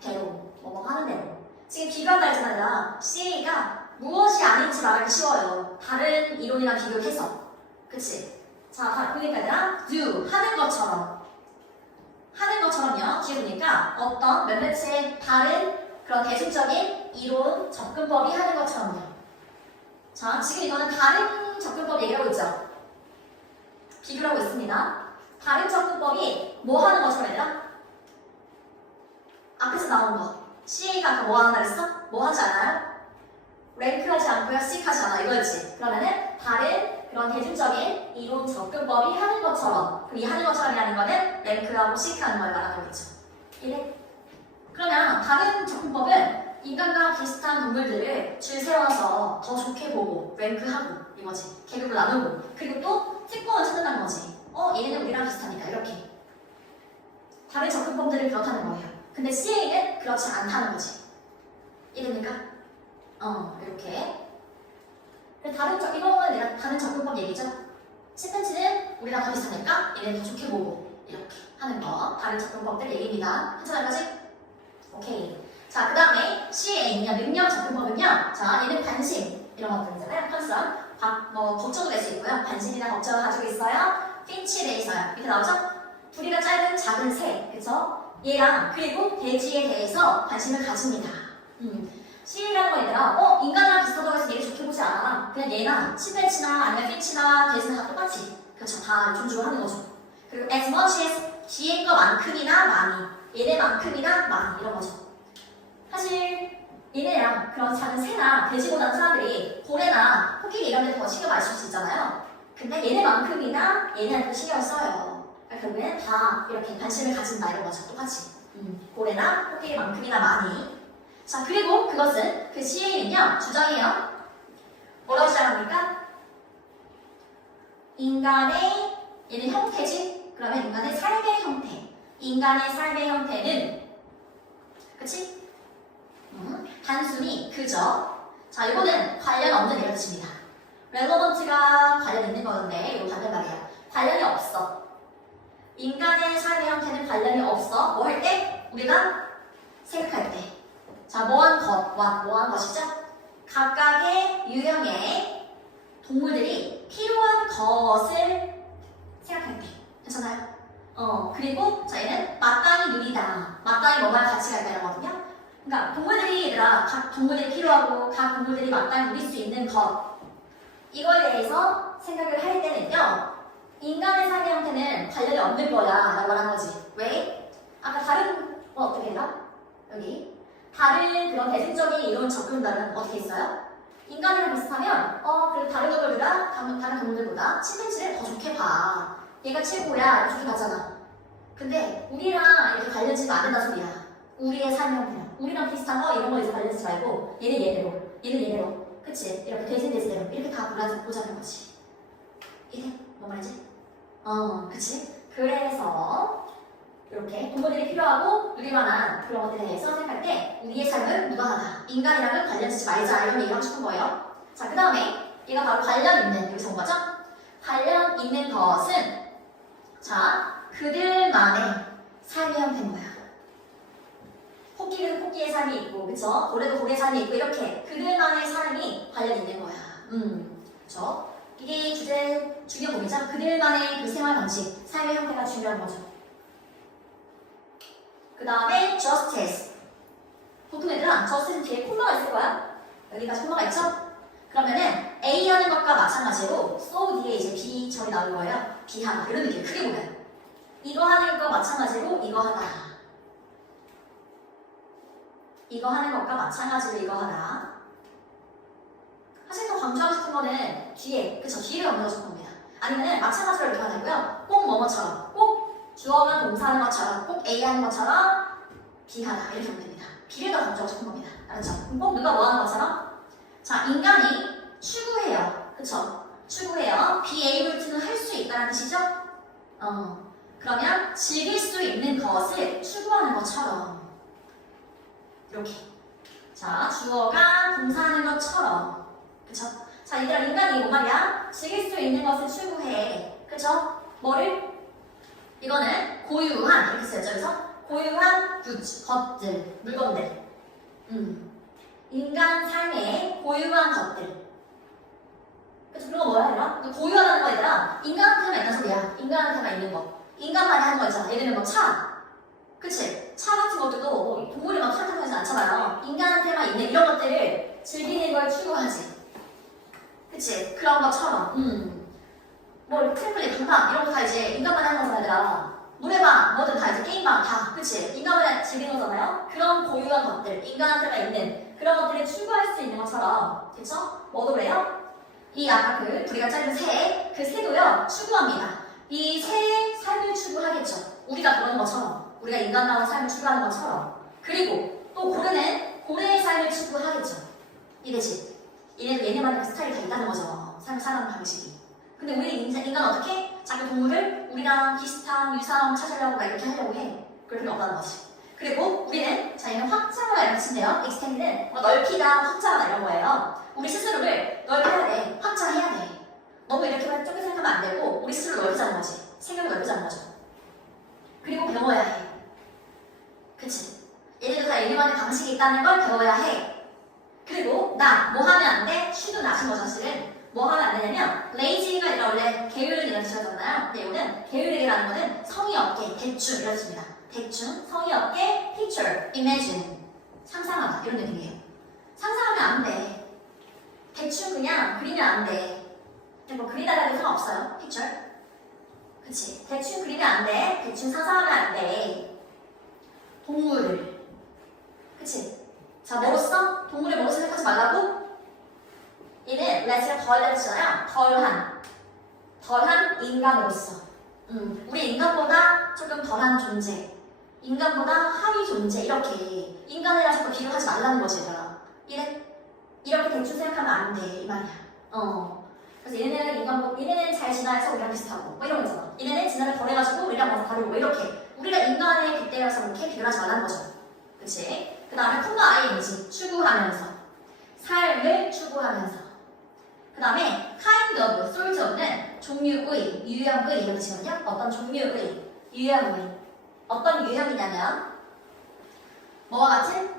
대로 뭐뭐 하는 대로 지금 비교한다 했잖아요. CA가 무엇이 아닌지 말하기 쉬워요. 다른 이론이랑 비교해서 그치? 자, 보니까 얘들아 do 하는 것처럼요. 뒤에 보니까 어떤 몇몇의 다른 그런 대중적인 이론 접근법이 하는 것처럼요. 자, 지금 이거는 다른 접근법 얘기하고 있죠. 비교를 하고 있습니다. 다른 접근법이 뭐 하는 것처럼 얘들아? 앞에서 나온 거. CA가 아까 뭐 하나 그랬어? 뭐 하지 않아요? 랭크하지 않고요. seek하지 않아. 이거였지. 그러면은 다른 그런 대중적인 이론 접근법이 하는 것처럼 이 하는 것처럼이라는 거는 랭크하고 seek하는 걸 말하는 거겠죠. 이래? 그러면 다른 접근법은 인간과 비슷한 동물들을 줄 세워서 더 좋게 보고 랭크하고 이거지. 계급을 나누고 그리고 또 특권을 찾는다는 거지. 얘네는 우리랑 비슷하니까 이렇게. 다른 접근법들은 그렇다는 거예요. 근데 CA는 그렇지 않다는 거지. 이해됩니까? 이렇게. 이거는 내가 다른 접근법 얘기죠. 침팬지는 우리랑 더 비슷하니까 얘네는 더 좋게 보고 이렇게 하는 거. 다른 접근법들 얘기입니다. 괜찮을까지? 오케이. 자, 그 다음에 CA는요, 능력 접근법은요. 자, 얘는 관심 이런 것들이잖아요. 컨선. 걱정도 낼 수 있고요. 관심이나 걱정을 가지고 있어요. 핀치에 대해서요. 밑에 나오죠? 부리가 짧은 작은 새, 그쵸? 얘랑 그리고 돼지에 대해서 관심을 가집니다. CA라는 거 얘들아, 인간이랑 비슷하다고 해서 얘를 좋게 보지 않아. 그냥 얘나 침팬지나 아니면 핀치나 돼지나 다 똑같이. 그쵸? 다 존중을 하는 거죠. 그리고 as much as 뒤에 거만큼이나 많이. 얘네만큼이나 많이 이런 거죠. 사실 얘네랑 그런 작은 새나 돼지보다는 사람들이 고래나 코끼리 이런 데 더 신경 많이 쓸 수 있잖아요. 근데 얘네만큼이나 얘네한테 신경을 써요. 그러니까 결국에는 다 이렇게 관심을 가진다 이런 거죠. 똑같이. 고래나 코끼리만큼이나 많이. 자, 그리고 그것은 그 CA는요 주장이에요. 뭐라고 주장합니까? 인간의 얘는 형태지. 그러면 인간의 삶의 형태. 인간의 삶의 형태는 그치? 단순히 그저 자, 이거는 관련 없는 이런 뜻입니다. relevant가 관련 있는 건데 이거 반대말이야. 관련이 없어. 인간의 삶의 형태는 관련이 없어. 뭐 할 때? 우리가 생각할 때. 자, 뭐한 것이죠? 각각의 유형의 동물들이 필요한 것을 생각할 때. 괜찮아요? 그리고 자, 얘는 마땅히 누리다. 마땅히 뭐만 가치가 있다 이러거든요. 그러니까 동물들이 얘들아, 각 동물들이 필요하고 각 동물들이 마땅히 누릴 수 있는 것 이거에 대해서 생각을 할 때는요 인간의 삶의 형태는 관련이 없는 거야 라고 말하는 거지. 왜? 아까 다른 어떻게 했나? 여기 다른 그런 대중적인 이론 접근들은 어떻게 있어요? 인간이랑 비슷하면 그래도 다른 동물보다 다른 동물들보다 침팬지를 더 좋게 봐. 얘가 최고야 이렇게 봤잖아. 근데 우리랑 이렇게 관련지면 안 된다 소리야. 우리의 삶의 형태야. 우리랑 비슷한 거 이런 거 이제 관련지 말고 얘는 얘대로 그치? 이렇게 대신대로 이렇게 다 보자는 거지. 이해? 뭔 말이지? 그치? 그래서 이렇게 동물들이 필요하고 누릴만한 그런 것들에 대해서 생각할 때 우리의 삶은 무관하다. 인간이랑은 관련지지 말자 이런 얘기를 하고 싶은 거예요. 자, 그 다음에 얘가 바로 관련 있는 여기서 온 거죠? 관련 있는 것은 자, 그들만의 삶의 형태인 거야. 코끼리도 코끼리의 삶이 있고, 그쵸? 고래도 고래의 삶이 있고, 이렇게 그들만의 삶이 관련이 있는 거야. 그쵸? 이게 중요한 부분이죠. 그들만의 그 생활 방식, 삶의 형태가 중요한 거죠. 그 다음에 justice. 보통 애들은 justice 뒤에 콤마가 있을 거야. 여기까지 콤마가 있죠? 그러면은 A 하는 것과 마찬가지로 so 뒤에 이제 B 절이 나올 거예요. B 하나 이런 느낌. 크게 보면 이거 하는 것과 마찬가지로 이거 하나. 이거 하는 것과 마찬가지로 이거 하나. 사실 더 강조하고 싶은 거는 뒤에, 그쵸? 뒤를 강조하고 싶은 겁니다. 아니면은 마찬가지로 이렇게 하는 거고요. 꼭 뭐뭐처럼, 꼭 주어나 동사하는 것처럼, 꼭 A 하는 것처럼 B 하나 이렇게 하면 됩니다. B를 더 강조하고 싶은 겁니다. 알았죠? 그럼 꼭 누가 뭐 하는 것처럼? 자, 인간이 추구해요. 그쵸? 추구해요. be able to는 할 수 있다는 뜻이죠? 그러면 즐길 수 있는 것을 추구하는 것처럼 이렇게. 자, 주어가 동사하는 것처럼. 그쵸? 자, 얘들아, 인간이 뭐 말이야? 즐길 수 있는 것을 추구해. 그쵸? 뭐를? 이거는 고유한, 이렇게 쓰였죠? 그래서 고유한 goods, 것들, 물건들. 인간 삶의 고유한 것들. 그쵸? 그런 거 뭐야, 얘들아? 고유하다는 거 얘들아, 인간한테만 있는 소리야. 인간한테만 있는 거. 인간만이 하는 거 있잖아. 예를 들면 뭐 차. 그치? 차 같은 것들도 뭐 동물이 막 타는 거지 않잖아요. 인간한테만 있는 이런 것들을 즐기는 걸 추구하지. 그치? 그런 것처럼. 뭐 이렇게 트램플린, 강남 이런 거 다 이제 인간만이 하는 거잖아, 얘들아. 노래방, 뭐든 다 이제 게임방 다. 그치? 인간만이 즐기는 거잖아요. 그런 고유한 것들, 인간한테만 있는 그런 것들을 추구할 수 있는 것처럼. 그쵸? 뭐도 그래요? 이 아까 그 우리가 짧은 새, 그 새도요, 추구합니다. 이 새의 삶을 추구하겠죠. 우리가 그러는 것처럼. 우리가 인간다운 삶을 추구하는 것처럼. 그리고 또 고래는 고래의 삶을 추구하겠죠. 이래지. 얘네만의 스타일이 다 있다는 거죠. 삶을 살아가는 방식이. 근데 우리 인간 어떻게? 자기 동물을 우리랑 비슷한 유사함 찾으려고 막 이렇게 하려고 해. 그럴 필요 없다는 거지. 그리고 우리는, 자, 얘는 확장하다 이런 뜻인데요. extend는 뭐 넓히다, 확장하다 이런 거예요. 우리 스스로를 넓혀야 돼. 확장해야 돼. 너무 이렇게만 좁게 생각하면 안 되고, 우리 스스로 넓히자는 거지. 생각을 넓히자는 거죠. 그리고 배워야 해. 그치? 얘네들 다 얘네만의 방식이 있다는 걸 배워야 해. 그리고 나, 뭐 하면 안 돼? 쉬도 나신 거 사실은. 뭐 하면 안 되냐면 lazy가 아니라 원래 게으른 이라는 뜻이잖아요. 근데 이거는 게으르게라는 거는 성의 없게, 대충 이런 뜻입니다. 대충, 성의 없게, picture, imagine 상상하다 이런 느낌이에요. 상상하면 안 돼. 대충 그냥 그리면 안 돼. 근데 뭐 그리다라도 상관없어요. picture. 그치? 대충 그리면 안 돼. 대충 상상하면 안 돼. 동물을. 그치? 자, 뭐로써? 동물을 뭐로 생각하지 말라고? 얘는 let's가 덜이라는 뜻이잖아요. 덜한 인간으로서. 우리 인간보다 조금 덜한 존재. 인간보다 하위 존재. 이렇게. 인간이랑 자꾸 비교하지 말라는 거지, 얘들아. 이렇게 대충 생각하면 안 돼. 이 말이야. 그래서 얘네는 잘 지나서 우리랑 비슷하고. 뭐 이런 거 있잖아. 얘네는 지나를 덜해가지고 우리랑 와서 다르고. 뭐 이렇게. 우리가 인간의 빗대어서 이렇게 비교하지 말라는 거죠. 그치? 그 다음에 콤마 ing. 추구하면서. 삶을 추구하면서. 그 다음에 kind of, sort of는 종류의, 유형의 이런 뜻이거든요. 어떤 종류의, 유형의. 어떤 유형이냐면 뭐와 같은?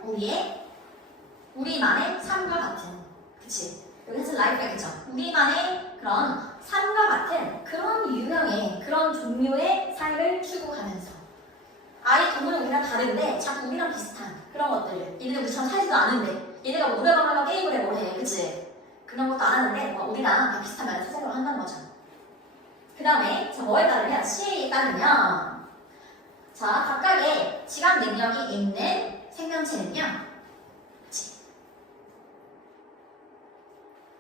우리만의 삶과 같은. 그치? 여기 사실 life가 있죠. 우리만의 그런 삶과 같은 그런 유형의, 그런 종류의 삶을 추구하면서. 아예 동물은 우리랑 다른데 자꾸 우리랑 비슷한 그런 것들. 얘네들 우리처럼 살지도 않은데 얘네가 뭐 노래방 하면 게임을 해 뭐 해. 그치? 그런 것도 안 하는데 뭐 우리랑 다 비슷한 말을 찾으려고 한다는 거죠. 그 다음에 뭐에 따르면? 시에 따르면 자, 각각의 지각 능력이 있는 생명체는요. 그치?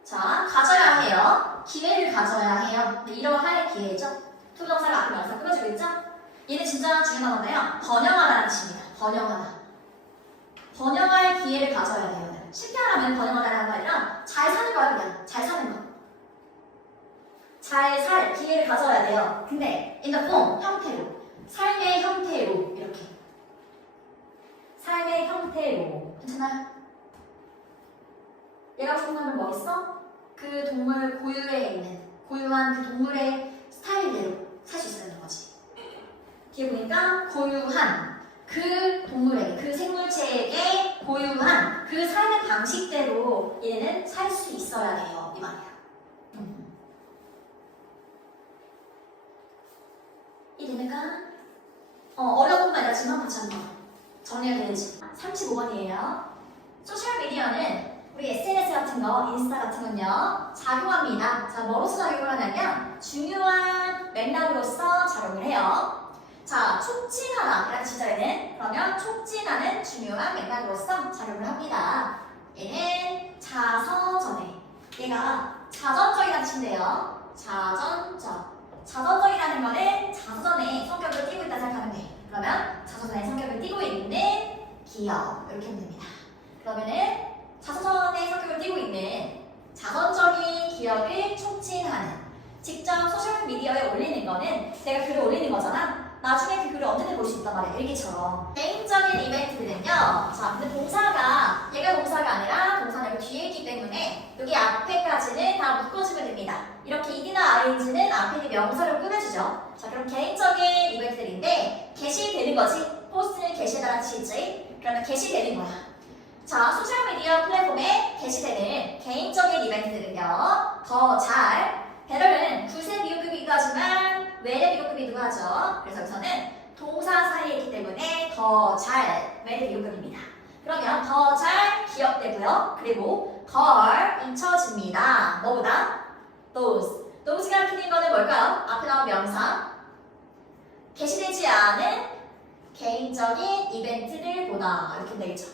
자, 가져야 해요. 기회를 가져야 해요. 이러할 기회죠. 투정사가 앞에 나와서 끊어지고 있죠? 얘는 진짜 중요한 건데요. 번영하다는 뜻입니다. 번영하다. 번영할 기회를 가져야 돼요. 쉽게 하라면 번영하다는 거 아니라 잘 사는 거야, 그냥. 잘 사는 거. 잘 살 기회를 가져야 돼요. 근데 in the form, 형태로. 삶의 형태로. 이렇게. 삶의 형태로. 괜찮아요? 얘가 싶은 동물 뭐 있어? 그 동물 고유에 있는, 고유한 그 동물의 스타일대로 살 수 있어야 되는 거지. 뒤에 보니까 고유한 그 동물에게, 그 생물체에게 고유한 그 사는 방식대로 얘는 살 수 있어야 돼요. 이 말이야. 이해됩니까? 어려운 것만 아니라 지만 같이 한번 정리가 되는지. 35번이에요. 소셜미디어는 우리 SNS 같은 거, 인스타 같은 건요, 작용합니다. 자, 뭐로서 작용을 하냐면, 중요한 맥락으로서 작용을 해요. 자, 촉진하다. 라는 시절에는, 그러면 촉진하는 중요한 맥락으로서 작용을 합니다. 얘는 자서전에. 얘가 자전적이라는 뜻인데요. 자전적. 자전적이라는 거는 자서전에 성격을 띠고 있다 생각하면 돼. 그러면 자서전에 성격을 띠고 있는 기업. 이렇게 하면 됩니다. 그러면은, 자서전의 성격을 띠고 있는 자선적인 기업을 촉진하는 직접 소셜미디어에 올리는 거는 내가 글을 올리는 거잖아. 나중에 그 글을 언제든 볼 수 있단 말이야. 일기처럼. 개인적인 이벤트들은요. 자, 근데 동사가 얘가 동사가 아니라 동사는 여기 뒤에 있기 때문에 여기 앞에까지는 다 묶어주면 됩니다. 이렇게 이디나 ing는 앞에 있는 명사를 꾸며주죠. 자, 그럼 개인적인 이벤트들인데 게시되는 거지. 포스트는 게시해달라는 뜻이지. 그러면 게시되는 거야. 자, 소셜미디어 플랫폼에 게시되는 개인적인 이벤트들은요, 더 잘, 배럴은 구세 비교급이기도 하지만 외래 비교급이기도 하죠. 그래서 여기서는 동사 사이에 있기 때문에 더 잘, 외래 비교급입니다. 그러면 더 잘 기억되고요. 그리고 덜 잊혀집니다. 뭐보다? those. those가 가리키는 거는 뭘까요? 앞에 나온 명사. 게시되지 않은 개인적인 이벤트들보다 이렇게 되겠죠.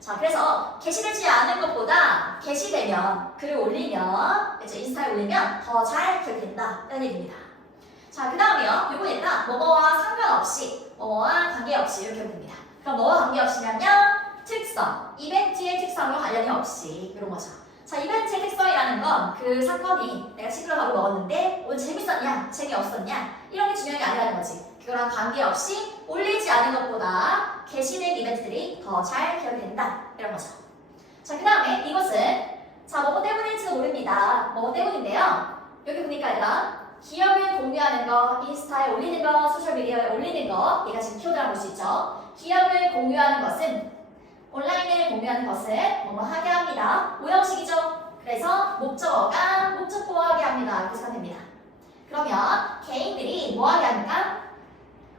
자, 그래서 게시되지 않은 것보다 게시되면, 글을 올리면, 이제 인스타에 올리면 더 잘 기억된다. 라는 얘기입니다. 자, 그 다음에요. 요거니까 뭐뭐와 상관없이, 뭐뭐와 관계없이 이렇게 하면 됩니다. 그럼 뭐와 관계없이냐면 특성, 이벤트의 특성과 관련이 없이 이런 거죠. 자, 이벤트의 특성이라는 건 그 사건이 내가 친구랑 밥을 먹었는데 오늘 재밌었냐, 재미없었냐 이런 게 중요한 게 아니라는 거지. 그거랑 관계없이 올리지 않은 것보다 게시된 이벤트들이 더 잘 기억이 된다. 이런 거죠. 자, 그 다음에 이것은 자, 뭐뭐 때문일지는 모릅니다. 뭐뭐 때문인데요. 여기 보니까 얘가 기억을 공유하는 거, 인스타에 올리는 거, 소셜미디어에 올리는 거 얘가 지금 키워드라고 볼 수 있죠. 기억을 공유하는 것은 온라인을 공유하는 것을 뭐뭐 하게 합니다. 오형식이죠. 그래서 목적어가 목적보호하게 합니다. 이렇게 생각하면 됩니다. 그러면 개인들이 뭐 하게 합니까?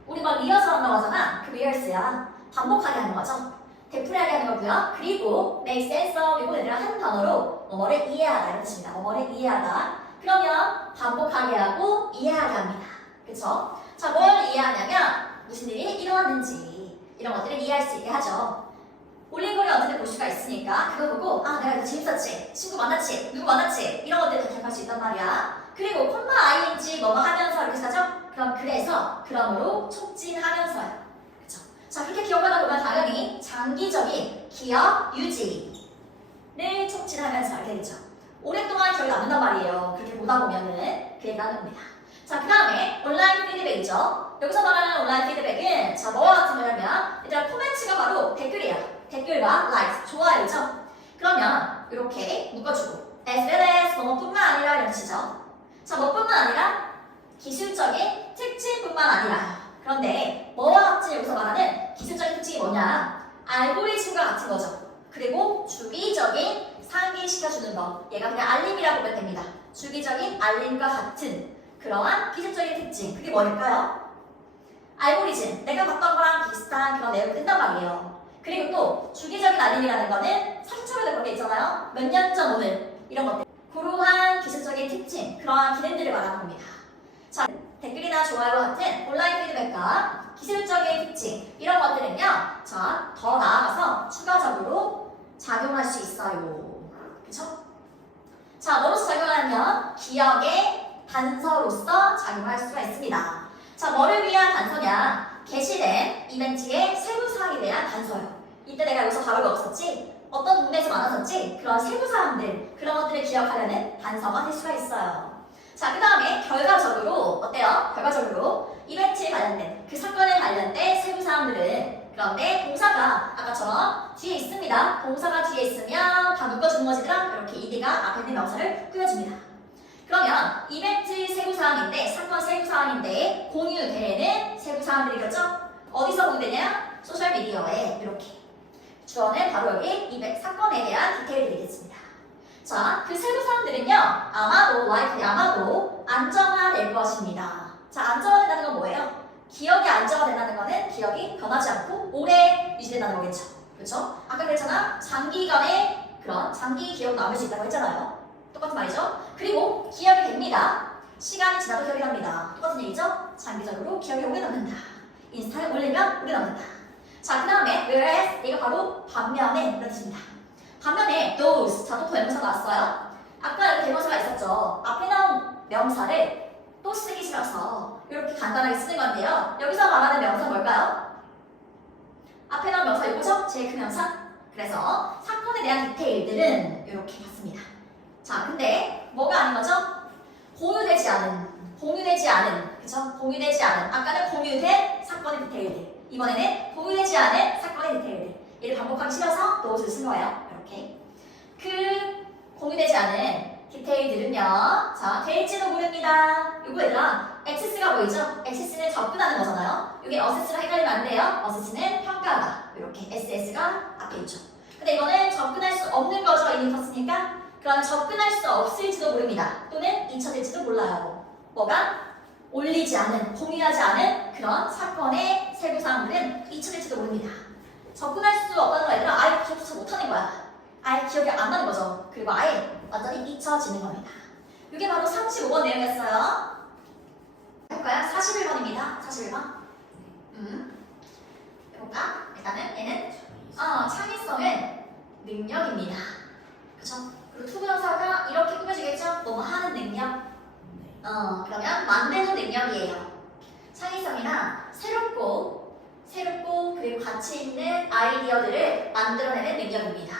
우리 막 리허설 한다고 하잖아. 그 리허설이야. 반복하게 하는 거죠. 되풀이하게 하는 거고요. 그리고 make sense of 이거 얘들아 한 단어로 뭐뭐를 이해하다 이런 뜻입니다. 뭐뭐를 이해하다. 그러면 반복하게 하고 이해하게 합니다. 그쵸? 자, 뭘 이해하냐면 무슨 일이 일어났는지 이런 것들을 이해할 수 있게 하죠. 올린 거를 언제든 볼 수가 있으니까 그거 보고 아, 내가 이거 재밌었지? 친구 만났지? 누구 만났지? 이런 것들을 다 기억할 수 있단 말이야. 그리고 콤마 ing 뭐뭐 하면서 이렇게 하죠? 그럼 그래서 그러므로 촉진하면서요. 그쵸? 자, 그렇게 기억하다 보면 당연히 장기적인 기억 유지를 촉진하면서 이렇게 되죠. 오랫동안 기억이 남는단 말이에요. 그렇게 보다 보면은 그 얘기가 하는 겁니다. 자, 그 다음에 온라인 피드백이죠. 여기서 말하는 온라인 피드백은 자, 뭐와 같은 거냐면 일단 코멘트가 바로 댓글이에요. 댓글과 라이크, 좋아요죠. 그러면 이렇게 묶어주고 as well as 뭐뿐만 아니라 이런 뜻이죠. 자, 뭐뿐만 아니라 기술적인 특징뿐만 아니라 그런데 뭐와 같이 여기서 말하는 기술적인 특징이 뭐냐? 알고리즘과 같은 거죠. 그리고 주기적인 상기시켜주는 거. 얘가 그냥 알림이라고 보면 됩니다. 주기적인 알림과 같은 그러한 기술적인 특징. 그게 뭘까요? 알고리즘. 내가 봤던 거랑 비슷한 그런 내용이 뜬단 말이에요. 그리고 또 주기적인 알림이라는 거는 상처를 그런 게 있잖아요. 몇 년 전 오늘 이런 것들. 그러한 기술적인 특징, 그러한 기능들을 말하는 겁니다. 자, 댓글이나 좋아요와 같은 온라인 피드백과 기술적인 특징 이런 것들은요. 자, 더 나아가서 추가적으로 작용할 수 있어요. 그쵸? 자, 뭐로서 작용하냐면 기억의 단서로서 작용할 수가 있습니다. 자, 뭐를 위한 단서냐? 게시된 이벤트의 세부사항에 대한 단서요. 이때 내가 여기서 밥을 먹었었지? 어떤 동네에서 만났었지? 그런 세부사항들, 그런 것들을 기억하려는 단서가 될 수가 있어요. 자, 그 다음에 결과적으로 어때요? 결과적으로 이벤트에 관련된, 그 사건에 관련된 세부사항들은 그런데 동사가 아까처럼 뒤에 있습니다. 동사가 뒤에 있으면 다 묶어주는 것이더라. 이렇게 ED가 앞에 있는 명사를 꾸며줍니다. 그러면 이벤트 세부사항인데, 사건 세부사항인데 공유되는 세부사항들이겠죠? 어디서 공유되냐? 소셜미디어에 이렇게. 주어는 바로 여기 사건에 대한 디테일들이겠습니다. 자, 그 세부사항들은요, 아마도 안정화될 것입니다. 자, 안정화된다는 건 뭐예요? 기억이 안정화된다는 거는 기억이 변하지 않고 오래 유지된다는 거겠죠. 그렇죠? 아까 그랬잖아. 장기간의 그런 장기 기억 남을 수 있다고 했잖아요. 똑같은 말이죠. 그리고 기억이 됩니다. 시간이 지나도 기억이 납니다. 똑같은 얘기죠. 장기적으로 기억이 오래 남는다. 인스타에 올리면 오래 남는다. 자, 그 다음에 whereas 이거 바로 반면에 이런 뜻입니다. 반면에 those. 자, 또 대명사 나왔어요. 아까 여기 대명사가 있었죠. 앞에 나온 명사를 또 쓰기 싫어서 이렇게 간단하게 쓰는 건데요. 여기서 말하는 명사 뭘까요? 앞에 나온 명사 이거죠? 제일 큰 명사. 그래서 사건에 대한 디테일들은 이렇게 봤습니다. 자, 근데 뭐가 아닌 거죠? 공유되지 않은, 그쵸? 공유되지 않은. 아까는 공유된 사건의 디테일들. 이번에는 공유되지 않은 사건의 디테일들. 얘를 반복하기 싫어서 those를 쓴 거예요. 이렇게. 그 공유되지 않은 디테일들은요. 자, 될지도 모릅니다. 이거 얘들아, access가 보이죠? access는 접근하는 거잖아요. 이게 assess랑 헷갈리면 안 돼요. assess는 평가하다. 이렇게 SS가 앞에 있죠. 근데 이거는 접근할 수 없는 거죠. 이미 봤으니까. 그럼 접근할 수 없을지도 모릅니다. 또는 잊혀질지도 몰라요. 뭐가? 올리지 않은, 공유하지 않은 그런 사건의 세부사항들은 잊혀질지도 모릅니다. 접근할 수 없다는 거 얘들아 아예 기억조차 못하는 거야. 아예 기억이 안 나는 거죠. 그리고 아예 완전히 잊혀지는 겁니다. 이게 바로 35번 내용이었어요. 해볼까요? 41번입니다. 41번. 해볼까? 일단은 얘는 창의성은 능력입니다. 그쵸? 그리고 투부정사가 이렇게 꾸며지겠죠? 뭐뭐 하는 능력. 그러면 만드는 능력이에요. 창의성이나 새롭고 그리고 가치 있는 아이디어들을 만들어내는 능력입니다.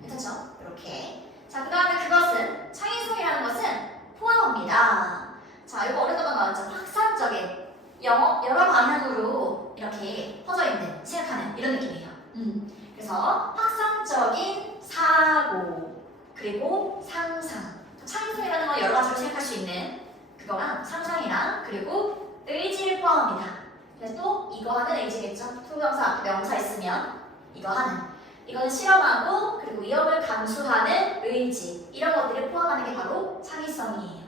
괜찮죠? 이렇게. 자, 그 다음에 그것은 창의성이라는 것은 포함합니다. 자, 이거 오랫동안 나왔죠. 확산적인 여러 방향으로 이렇게 퍼져 있는 생각하는 이런 느낌이에요. 그래서 확산적인 사고 그리고 상상. 창의성이라는 건 여러 가지로 생각할 수 있는 그거랑 상상이랑 그리고 의지를 포함합니다. 그래서 또 이거 하는 의지겠죠. 투명사 앞에 명사 있으면 이거 하는. 이건 실험하고 그리고 위험을 감수하는 의지. 이런 것들을 포함하는 게 바로 창의성이에요.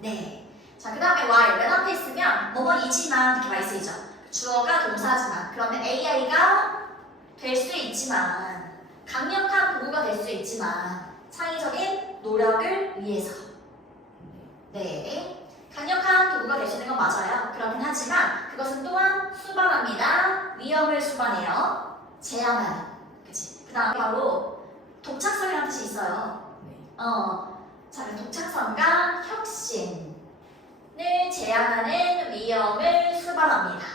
네. 자, 그 다음에 while 맨 앞에 있으면 뭐뭐이지만 이렇게 많이 쓰이죠. 주어가 동사지만 그러면 AI가 될 수 있지만 강력한 도구가 될 수 있지만 창의적인 노력을 위해서. 네. 강력한 도구가 될 수 있는 건 맞아요. 그렇긴 하지만 그것은 또한 수반합니다. 위험을 수반해요. 제한하는. 그치? 그 다음에 바로 독창성이라는 뜻이 있어요. 자, 독창성과 혁신을 제한하는 위험을 수반합니다.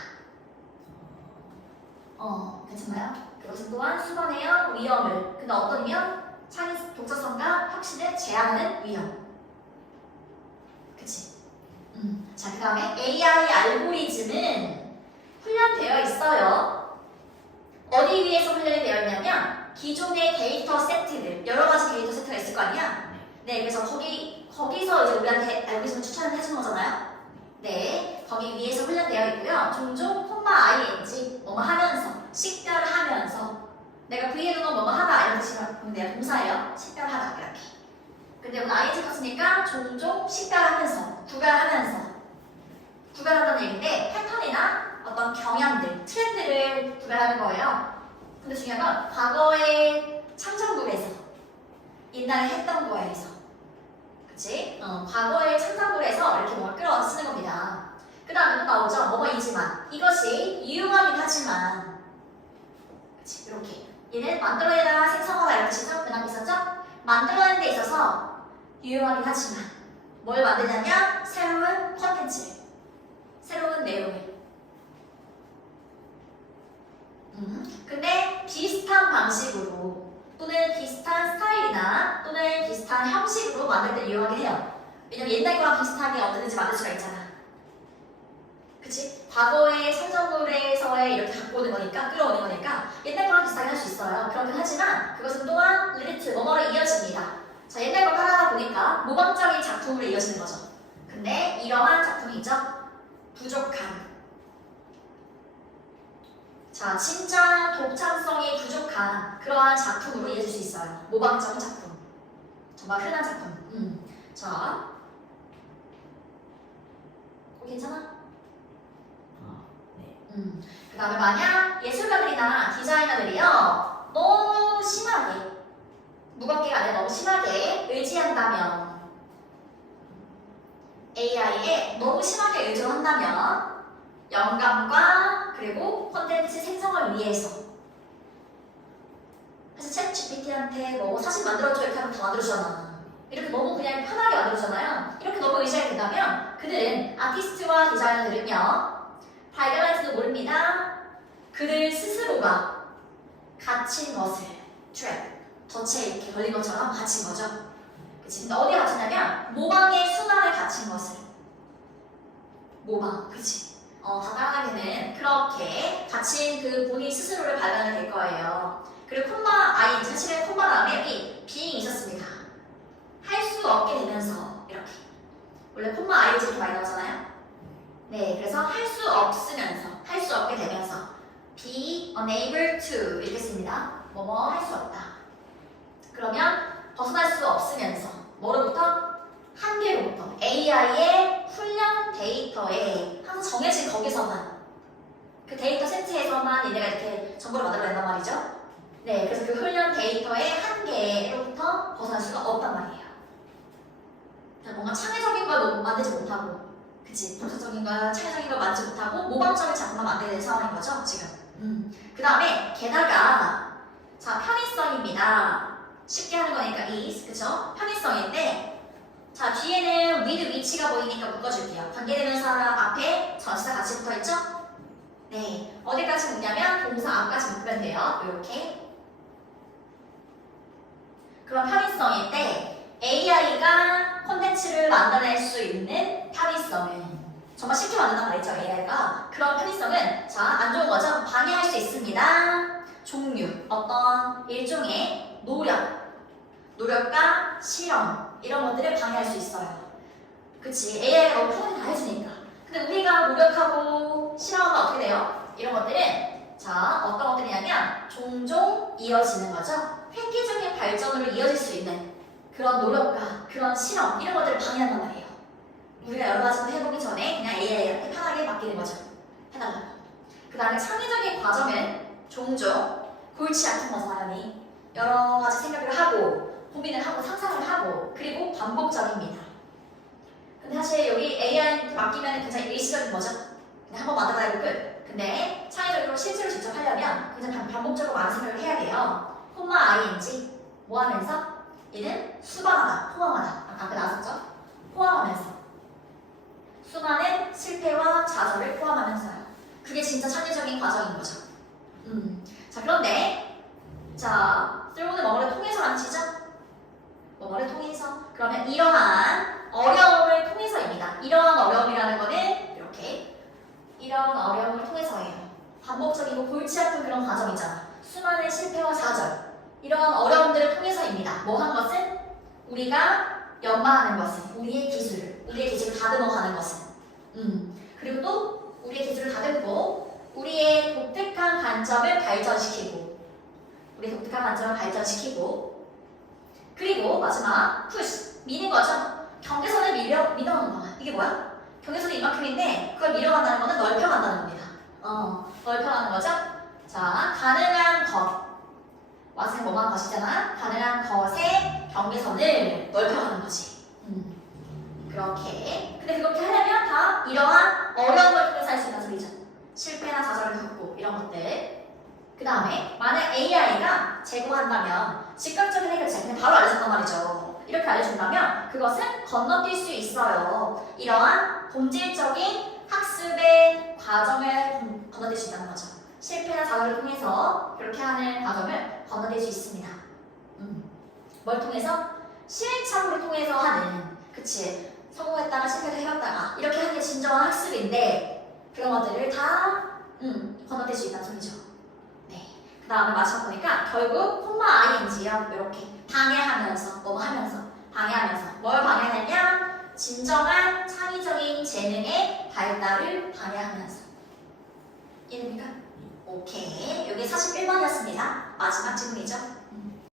괜찮나요? 그것은 또한 수반해요. 위험을. 근데 어떤 위험? 독창성과 혁신을 제한하는 위험. 그치? 자, 그 다음에 AI 알고리즘은 훈련되어 있어요. 어디 위해서 훈련이 되어 있냐면 기존의 데이터 세트들, 여러 가지 데이터 세트가 있을 거 아니야? 네, 그래서 거기서 이제 우리한테 알고리즘을 추천을 해주는 거잖아요. 네, 거기 위해서 훈련되어 있고요. 종종 ing, 뭐뭐 하면서, 식별하면서 내가 V해놓은 건 뭐뭐 하다 이런 뜻이라 보면 돼요. 동사예요. 식별하다 이렇게. 근데 오늘 ing 컸으니까 종종 식별하면서, 구별한다는 얘기인데 패턴이나 어떤 경향들, 트렌드를 구별하는 거예요. 근데 중요한 건 과거의 창작물에서, 옛날에 했던 거에서, 그치? 과거의 창작물에서 이렇게 뭔가 끌어와서 쓰는 겁니다. 그 다음에 또 나오죠. 뭐뭐이지만 이것이 유용하긴 하지만, 그치? 이렇게 얘는 만들어내다, 생성하다 이런 뜻이죠? 맨 앞에 있었죠? 만들어내는 데 있어서 유용하긴 하지만 뭘 만드냐면 새로운 컨텐츠를, 새로운 내용을. 근데 비슷한 방식으로 또는 비슷한 스타일이나 또는 비슷한 형식으로 만들 때 유용하긴 해요. 왜냐면 옛날 거랑 비슷하게 언제든지 만들 수가 있잖아. 그치? 과거의 창작물에서의 이렇게 갖고 오는 거니까, 끌어오는 거니까 옛날 거랑 비슷하게 할 수 있어요. 그렇긴 하지만 그것은 또한 리레이트, 뭐뭐로 이어집니다. 자, 옛날 걸 하다 보니까 모방적인 작품으로 이어지는 거죠. 근데 이러한 작품이죠. 부족한. 자, 진짜 독창성이 부족한 그러한 작품으로 이어질 수 있어요. 모방적인 작품. 정말 흔한 작품. 자, 괜찮아? 네. 그 다음에 만약 예술가들이나 디자이너들이요 너무 심하게 무겁게가 아니라 너무 심하게 의지한다면 AI에 너무 심하게 의존한다면 영감과 그리고 콘텐츠 생성을 위해서 사실 챗 GPT한테 뭐 사진 만들어줘 이렇게 하면 다 만들어주잖아. 이렇게 너무 그냥 편하게 만들어주잖아요. 이렇게 너무 의지하게 된다면 그들은 아티스트와 디자이너들은요 발견할지도 모릅니다. 그들 스스로가 갇힌 것을 트랩 덫에 이렇게 걸린 것처럼 갇힌 거죠. 그치? 근데 어디에 갇혔냐면 모방의 순환에 갇힌 것을 모방, 그치? 다 따라가게 되는 그렇게 갇힌 그 본인 스스로를 발견하게 될 거예요. 그리고 콤마 I 사실은 콤마 다음에 여기 being이 있었습니다. 할 수 없게 되면서 이렇게 원래 콤마 ING 이렇게 많이 나오잖아요. 네, 그래서 할 수 없으면서 할 수 없게 되면서 be unable to 이렇게 씁니다. 뭐뭐 할 수 없다. 그러면 벗어날 수 없으면서 뭐로부터? 한계로부터 AI의 훈련 데이터에 항상 정해진 거기서만 그 데이터 세트에서만 얘네가 이렇게 정보를 만들어낸단 말이죠. 네, 그래서 그 훈련 데이터의 한계로부터 벗어날 수가 없단 말이에요. 뭔가 창의적인 걸 만들지 못하고 그치? 독자적인 걸, 창의적인 걸 만들지 못하고 모방적인 작품만 만들게 되는 상황인 거죠, 지금. 그 다음에 게다가 자, 편의성입니다. 쉽게 하는 거니까 is, 그쵸? 편의성인데 자, 뒤에는 with which가 보이니까 묶어줄게요. 관계대명사 앞에 전치사 같이 붙어있죠? 네, 어디까지 묶냐면 동사 앞까지 묶으면 돼요. 이렇게. 그런 편의성인데 AI가 콘텐츠를 만들어낼 수 있는 편의성은 정말 쉽게 만든단 말이죠, AI가. 그런 편의성은 자, 안 좋은 거죠? 방해할 수 있습니다. 종류, 어떤 일종의 노력과 실험 이런 것들을 방해할 수 있어요. 그치? AI가 너무 편하게 다 해주니까. 근데 우리가 노력하고 실험하면 어떻게 돼요? 이런 것들은 자, 어떤 것들이냐면 종종 이어지는 거죠. 획기적인 발전으로 이어질 수 있는 그런 노력과 그런 실험 이런 것들을 방해한단 말이에요. 우리가 여러 가지 해보기 전에 그냥 AI한테 편하게 맡기는 거죠. 해달라고. 그 다음에 창의적인 과정은 종종 골치 아픈 거죠, 당연히. 여러 가지 생각을 하고 고민을 하고 상상을 하고 그리고 반복적입니다. 근데 사실 여기 AI한테 맡기면 굉장히 일시적인 거죠. 그냥 한번 만들어내고 끝. 근데 창의적으로 실제로 직접 하려면 굉장히 반복적으로 많은 생각을 해야 돼요. 콤마 ING 뭐 하면서? 얘는 수반하다, 포함하다. 아까 나왔었죠? 포함하면서 수많은 실패와 좌절을 포함하면서요. 그게 진짜 창의적인 과정인 거죠. 자, 그런데 자, 쓸모는 뭐뭐를 통해서라는 치죠? 뭐뭐를 통해서. 그러면 이러한 어려움을 통해서입니다. 이러한 어려움이라는 거는 이렇게 이러한 어려움을 통해서예요. 반복적이고 골치 아픈 그런 과정이잖아. 수많은 실패와 좌절. 이러한 어려움들을 통해서입니다. 뭐 한 것은? 우리가 연마하는 것은 우리의 기술을 다듬어가는 것은 그리고 또 우리의 기술을 다듬고 우리의 독특한 관점을 발전시키고 그리고 마지막 push 미는 거죠. 경계선을 밀어가는 거야. 이게 뭐야? 경계선이 이만큼인데 그걸 밀어간다는 거는 넓혀간다는 겁니다. 넓혀가는 거죠. 자, 가능한 것 와서 뭐만 것이잖아. 가능한 것의 경계선을 넓혀가는 거지. 그렇게. 근데 그렇게 하려면 다 이러한 어려움을 통해서 할 수 있는 소리죠. 실패나 좌절을 겪고 이런 것들. 그 다음에 만약 AI가 제공한다면 즉각적인 해결책 그냥 바로 알려준단 말이죠. 이렇게 알려준다면 그것은 건너뛸 수 있어요. 이러한 본질적인 학습의 과정을 건너뛸 수 있다는 거죠. 실패나 좌절을 통해서 그렇게 하는 과정을 건너뛸 수 있습니다. 뭘 통해서? 시행착오를 통해서 하는, 그치? 성공했다가 실패도 해봤다가 이렇게 하는 게 진정한 학습인데 그런 것들을 다 건너뛸 수 있다는 소리죠. 네. 그 다음에 마지막 보니까 결국 콤마 ING요. 이렇게 방해하면서, 뭐 하면서 방해하면서. 뭘 방해하냐? 진정한 창의적인 재능의 발달을 방해하면서. 이해됩니까? 오케이. 여기 41번이었습니다. 마지막 질문이죠.